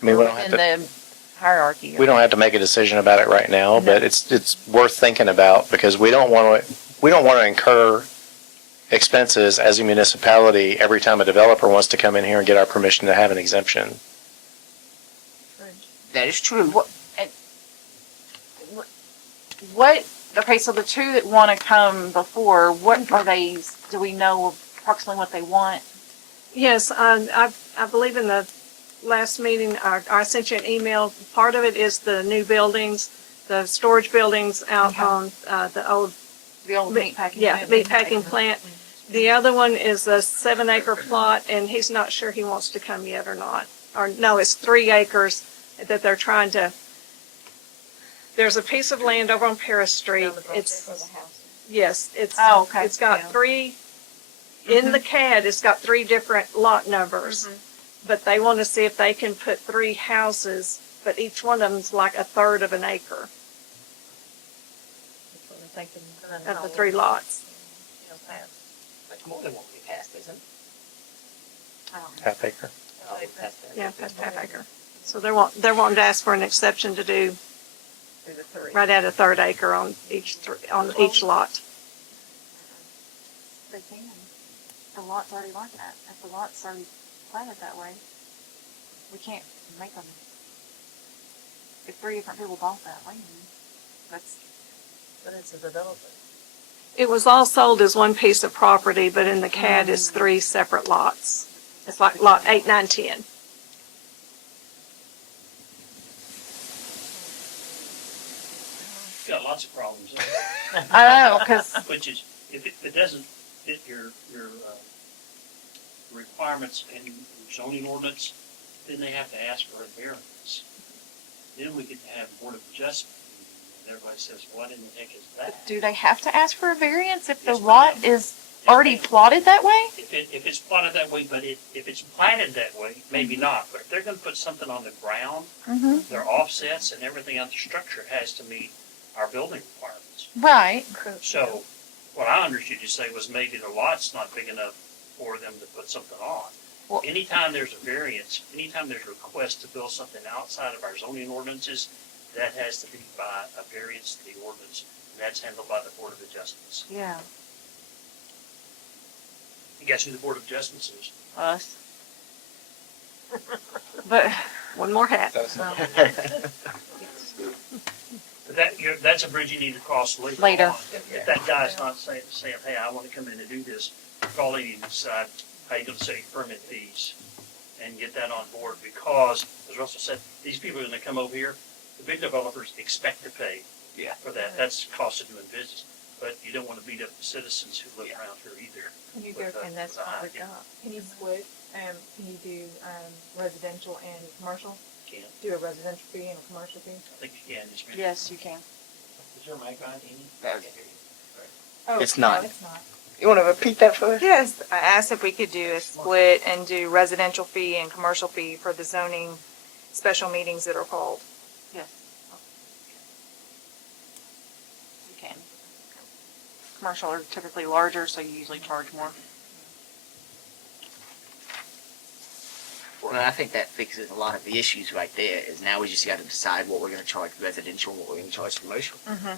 I mean, we don't have within to, the hierarchy. we don't have to make a decision about it right now, but it's worth thinking about because we don't want to incur expenses as a municipality every time a developer wants to come in here and get our permission to have an exemption. That is true. Okay, so the two that want to come before, what are they, do we know approximately what they want? Yes, I believe in the last meeting, I sent you an email. Part of it is the new buildings, the storage buildings out Okay. on the old, The old meat packing yeah, plant? meat packing plant. The other one is a 7-acre plot, and he's not sure he wants to come yet or not. Or, no, it's 3 acres that they're trying to, there's a piece of land over on Paris Street. It's, yes, it's, Oh, okay. it's got Yeah. 3, in the CAD, it's got 3 different lot numbers. But they want to see if they can put 3 houses, but each one of them's like a third of an acre of the 3 lots. Much more than what we passed, isn't it? Half acre. Yeah, that's half acre. So they're wanting to ask for an exception to do right at a third acre on each lot. They can. The lot's already like that. If the lot's already planted that way, we can't make them. If 3 different people bought that land, that's. But it's a development. It was all sold as one piece of property, but in the CAD it's 3 separate lots. It's like lot 8, 9, 10. Got lots of problems, I know, because which is, if it doesn't fit your requirements and your zoning ordinance, then they have to ask for a variance. Then we get to have Board of Adjustment, and everybody says, what in the heck is that? do they have to ask for a variance if the Yes, ma'am. lot is already plotted that way? If it's plotted that way, but if it's planted that way, maybe not, but if they're gonna put something on the ground, Mm-hmm. their offsets and everything on the structure has to meet our building requirements. Right. So, what I understood you to say was maybe the lot's not big enough for them to put something on. Well- Anytime there's a variance, anytime there's a request to build something outside of our zoning ordinances, that has to be by a variance to the ordinance, and that's handled by the Board of Adjustments. Yeah. And guess who the Board of Adjustments is? Us. But One more hat. But that's a bridge you need to cross later. Later. on. If that guy's not saying, hey, I want to come in and do this, probably need to decide how you're gonna set your permit fees and get that on board, because, as Russell said, these people are gonna come over here, the big developers expect to pay Yeah. for that. That's the cost of doing business. But you don't want to beat up the citizens who live around here either. Can you with go, the- and that's with the what high we got. Can you split, can you do, residential and commercial? Can. Do a residential fee and a commercial fee? I think you can, just. yes, you can. Is your mic on, Amy? Oh, It's not. No, it's not. You want to repeat that for us? Yes, I asked if we could do a split and do residential fee and commercial fee for the zoning special meetings that are called. Yes. You can. Commercial are typically larger, so you usually charge more. for Well, it. I think that fixes a lot of the issues right there, is now we just gotta decide what we're gonna charge residential, and what we're gonna charge commercial. Mm-hmm.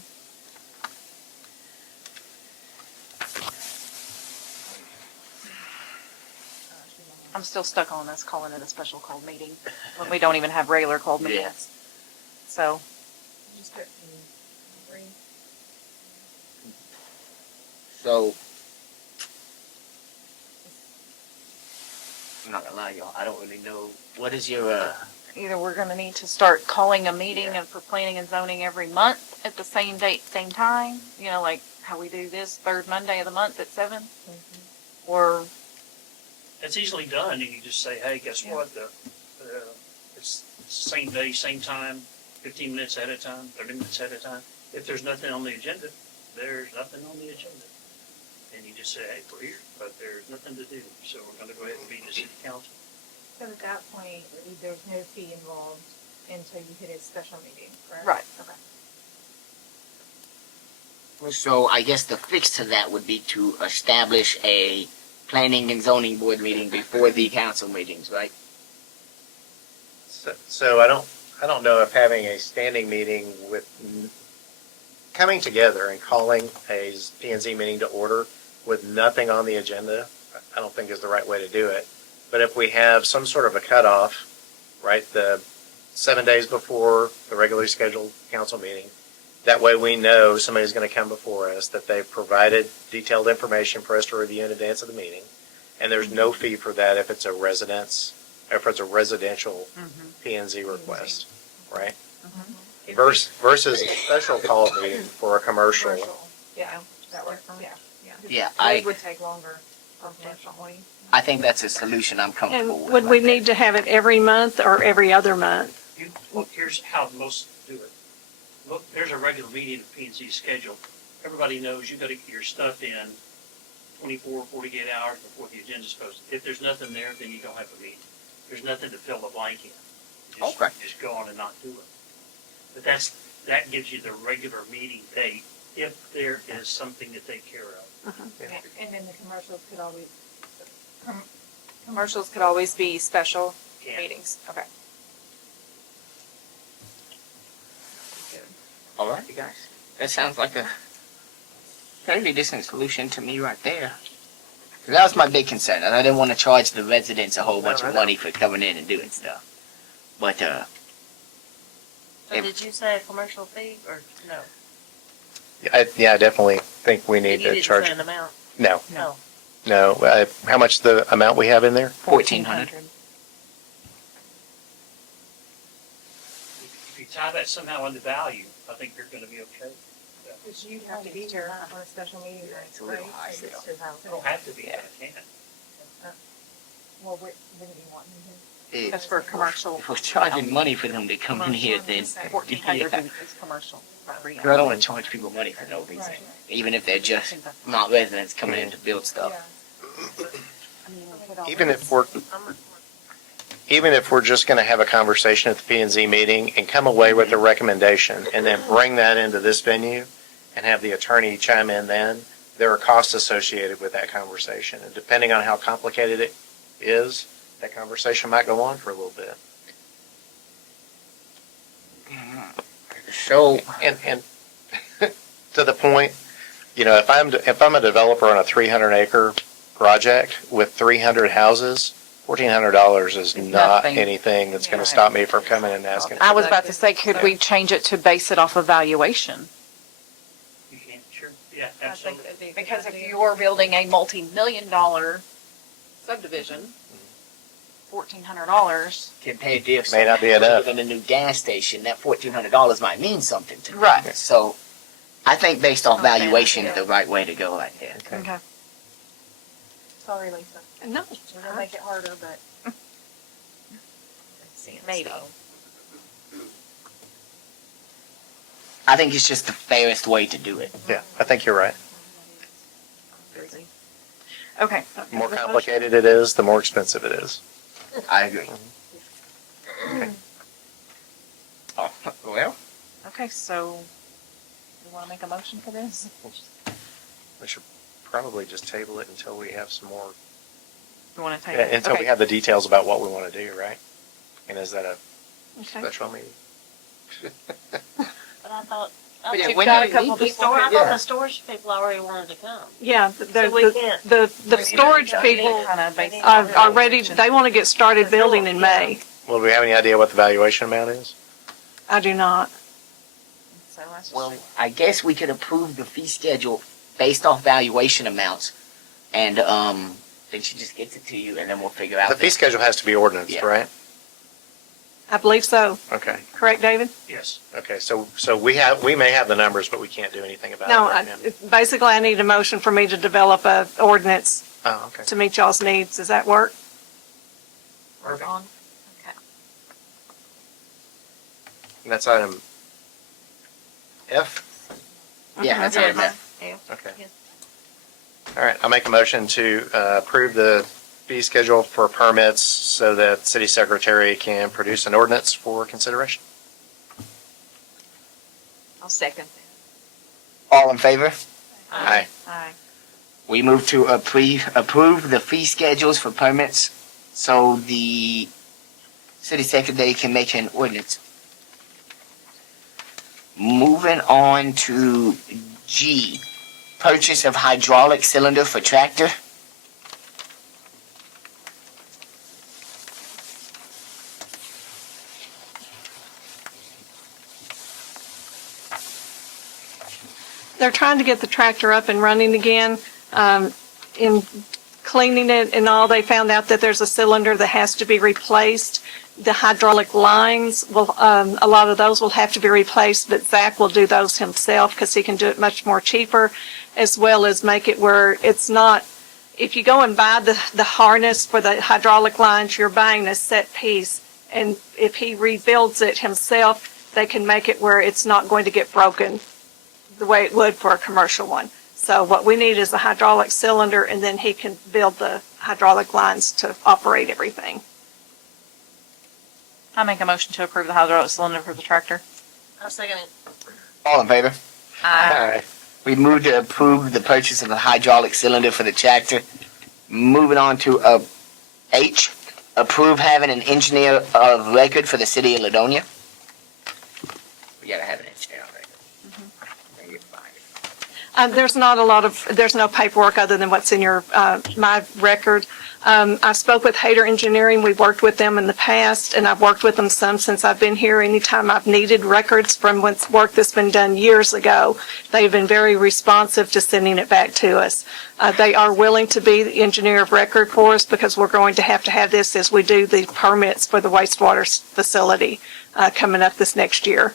I'm still stuck on us calling it a special called meeting when we don't even have regular called Yeah. meetings. So, Just put three. So, I'm not gonna lie, y'all, I don't really know, what is your, either we're gonna need to start calling a meeting and for planning and zoning every month at the same date, same time, you know, like how we do this third Monday of the month at 7? Or, It's easily done. You can just say, hey, guess what? It's the same day, same time, 15 minutes ahead of time, 30 minutes ahead of time. If there's nothing on the agenda, there's nothing on the agenda. And you just say, hey, we're here, but there's nothing to do. So we're gonna go ahead and meet the city council. So at that point, there's no fee involved until you hit a special meeting, correct? right, okay. so I guess the fix to that would be to establish a planning and zoning board meeting before the council meetings, right? So I don't know if having a standing meeting with, coming together and calling a P and Z meeting to order with nothing on the agenda, I don't think is the right way to do it. But if we have some sort of a cutoff, right, the 7 days before the regularly scheduled council meeting, that way we know somebody's going to come before us, that they've provided detailed information for us to review in advance of the meeting. And there's no fee for that if it's a residence, if it's a residential P and Z request, right? Versus a special call meeting for a commercial. Yeah, that works, yeah. Yeah, It would take longer, unfortunately. I think that's a solution I'm comfortable And with. would we like that. need to have it every month or every other month? Well, here's how most do it. Look, there's a regular meeting of P and Z schedule. Everybody knows you gotta get your stuff in 24, 48 hours before the agenda's posted. If there's nothing there, then you don't have a meeting. There's nothing to fill the blank in. You just- Okay. Just go on and not do it. But that gives you the regular meeting date if there is something to take care of. And then the Commercials could always be special Can. meetings, okay. All right, you guys. That sounds like a fairly decent solution to me right there. 'Cause that was my big concern, and I didn't want to charge the residents a whole bunch I of know. money for coming in and doing stuff. But So If- did you say a commercial fee or no? I definitely think we You need to didn't charge. say an amount? No, No. no. How much the amount we have in there? 1,400. If you tie that somehow into value, I think you're gonna be okay. Because you have to be here on a special meeting, It's a little high still. You don't have to be, but I can. Well, when do you want me here? That's for commercial. If we're charging money for them to come in here, then 1,400 yeah. is commercial. I don't want to charge people money for no reason, even if they're just not residents coming in to build stuff. Even if we're just going to have a conversation at the P and Z meeting and come away with a recommendation and then bring that into this venue and have the attorney chime in then, there are costs associated with that conversation. And depending on how complicated it is, that conversation might go on for a little bit. So, And to the point, if I'm a developer on a 300-acre project with 300 houses, $1,400 is not nothing. anything that's going to stop me from coming and asking. I was about to say, could we change it to base it off of valuation? You can, sure, yeah, I think absolutely. that'd be a good Because if idea. you're building a multi-million-dollar subdivision, $1,400. compared to if May not be enough. in a new gas station, that $1,400 might mean something to me. Right. So, I think based off Okay. valuation is the right way to go right there. Okay. Sorry, Lisa. No. We're gonna make it harder, but. Maybe. I think it's just the fairest way to do it. Yeah, I think you're right. Okay. The more complicated it is, the more expensive it is. I agree. Oh, well, Okay, so you want to make a motion for this? We should probably just table it until we have some more You want to take it? Until we Okay. have the details about what we want to do, right? And is that a Okay. special meeting? But I thought, But yeah, you've when got a you couple meet of the people, store, I yeah. thought the storage people already wanted to come. Yeah, So we can't. the storage people are ready, they want to get started building in May. Well, do we have any idea what the valuation amount is? I do not. So let's just Well, see. I guess we could approve the fee schedule based off valuation amounts, and then she just gets it to you, and then we'll figure out. The fee schedule has to be ordinance, Yeah. right? I believe so. Okay. Correct, David? Yes. Okay, so we may have the numbers, but we can't do anything about No, it right now. basically I need a motion for me to develop a ordinance Oh, okay. to meet y'all's needs. Does that work? Work on. Okay. And that's item F? Yeah, that's what I meant. Okay. Yes. All right, I'll make a motion to approve the fee schedule for permits so that city secretary can produce an ordinance for consideration. I'll second All in favor? Aye. Aye. We move to approve the fee schedules for permits so the city secretary can make an ordinance. Moving on to G, purchase of hydraulic cylinder for tractor. They're trying to get the tractor up and running again. In cleaning it and all, they found out that there's a cylinder that has to be replaced. The hydraulic lines will, a lot of those will have to be replaced, but Zach will do those himself because he can do it much more cheaper, as well as make it where it's not, if you go and buy the harness for the hydraulic lines, you're buying a set piece. And if he rebuilds it himself, they can make it where it's not going to get broken the way it would for a commercial one. So what we need is a hydraulic cylinder, and then he can build the hydraulic lines to operate everything. I make a motion to approve the hydraulic cylinder for the tractor. I'll second it. All in favor? it. Aye. Aye. We move to approve the purchase of a hydraulic cylinder for the tractor. Moving on to H, approve having an engineer of record for the city of Ladonia. We gotta have an engineer of record. Bring it by. There's no paperwork other than what's in your, my record. I spoke with Hayter Engineering. We've worked with them in the past, and I've worked with them some since I've been here. Anytime I've needed records from work that's been done years ago, they've been very responsive to sending it back to us. They are willing to be the engineer of record for us because we're going to have this as we do the permits for the wastewater facility coming up this next year.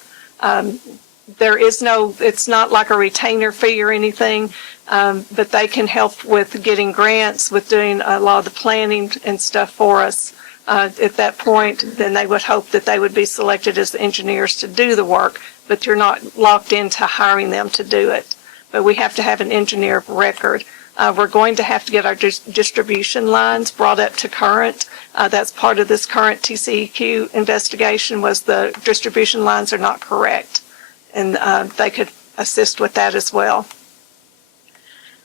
It's not like a retainer fee or anything, but they can help with getting grants, with doing a lot of the planning and stuff for us. At that point, then they would hope that they would be selected as the engineers to do the work, but you're not locked into hiring them to do it. But we have to have an engineer of record. We're going to have to get our distribution lines brought up to current. That's part of this current TCEQ investigation, was the distribution lines are not correct. And they could assist with that as well.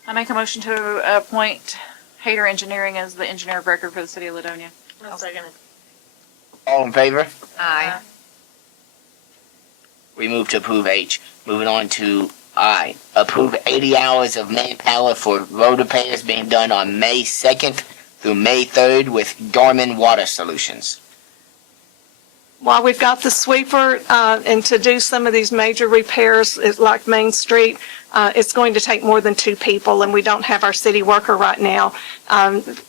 I make a motion to appoint Hayter Engineering as the engineer of record for the city of Ladonia. I'll second it. All in favor? Aye. We move to approve H. Moving on to I, approve 80 hours of manpower for road repairs being done on May 2nd through May 3rd with Garmin Water Solutions. While we've got the sweeper, and to do some of these major repairs, like Main Street, it's going to take more than 2 people, and we don't have our city worker right now.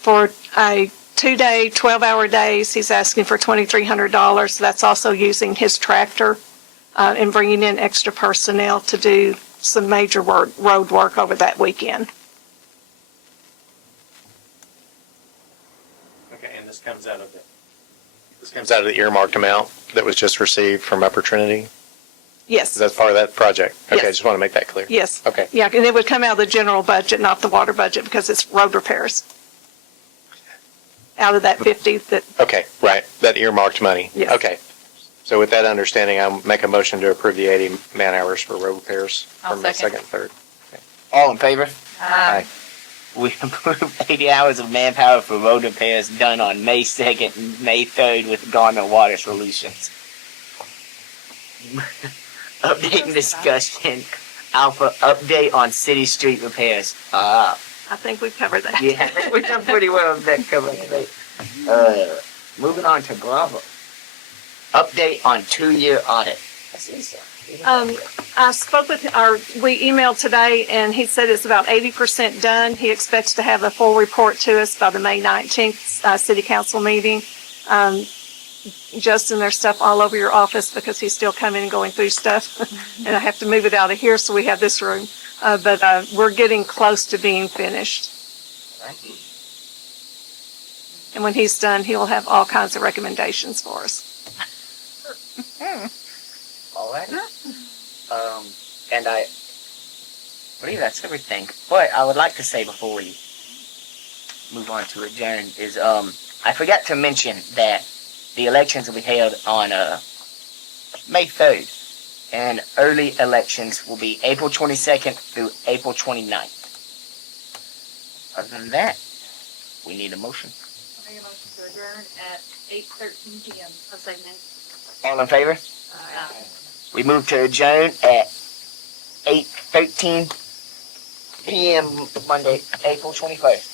For a 2-day, 12-hour days, he's asking for $2,300. That's also using his tractor, and bringing in extra personnel to do some major road work over that weekend. Okay, and this comes out of the earmarked amount that was just received from Upper Trinity? Yes, Is that part of that project? Okay, Yes. just want to make that clear. yes. Okay. Yeah, and it would come out of the general budget, not the water budget, because it's road repairs. Out of that 50 that, Okay, right, that earmarked money. Yes. Okay. So with that understanding, I'll make a motion to approve the 80 man-hours for road repairs I'll from the second. second, third. All in favor? Aye. we approved 80 hours of manpower for road repairs done on May 2nd and May 3rd with Garner Water Solutions. Update and discussion. Alpha, update on city street repairs. I think we've covered that. Yeah, we've done pretty well with that cover. Moving on to Bravo. Update on 2-year audit. I spoke with, we emailed today and he said it's about 80% done. He expects to have a full report to us by the May 19th, city council meeting. Justin, there's stuff all over your office because he's still coming and going through stuff. And I have to move it out of here so we have this room. But we're getting close to being finished. And when he's done, he'll have all kinds of recommendations for us. All right. And I believe that's everything. But I would like to say before we move on to adjourn is I forgot to mention that the elections will be held on May 3rd, and early elections will be April 22nd through April 29th. Other than that, we need a motion. I make a motion to adjourn at 8:13 p.m. I'll second it. All in favor? We move to adjourn at 8:13 p.m. Monday, April 21st.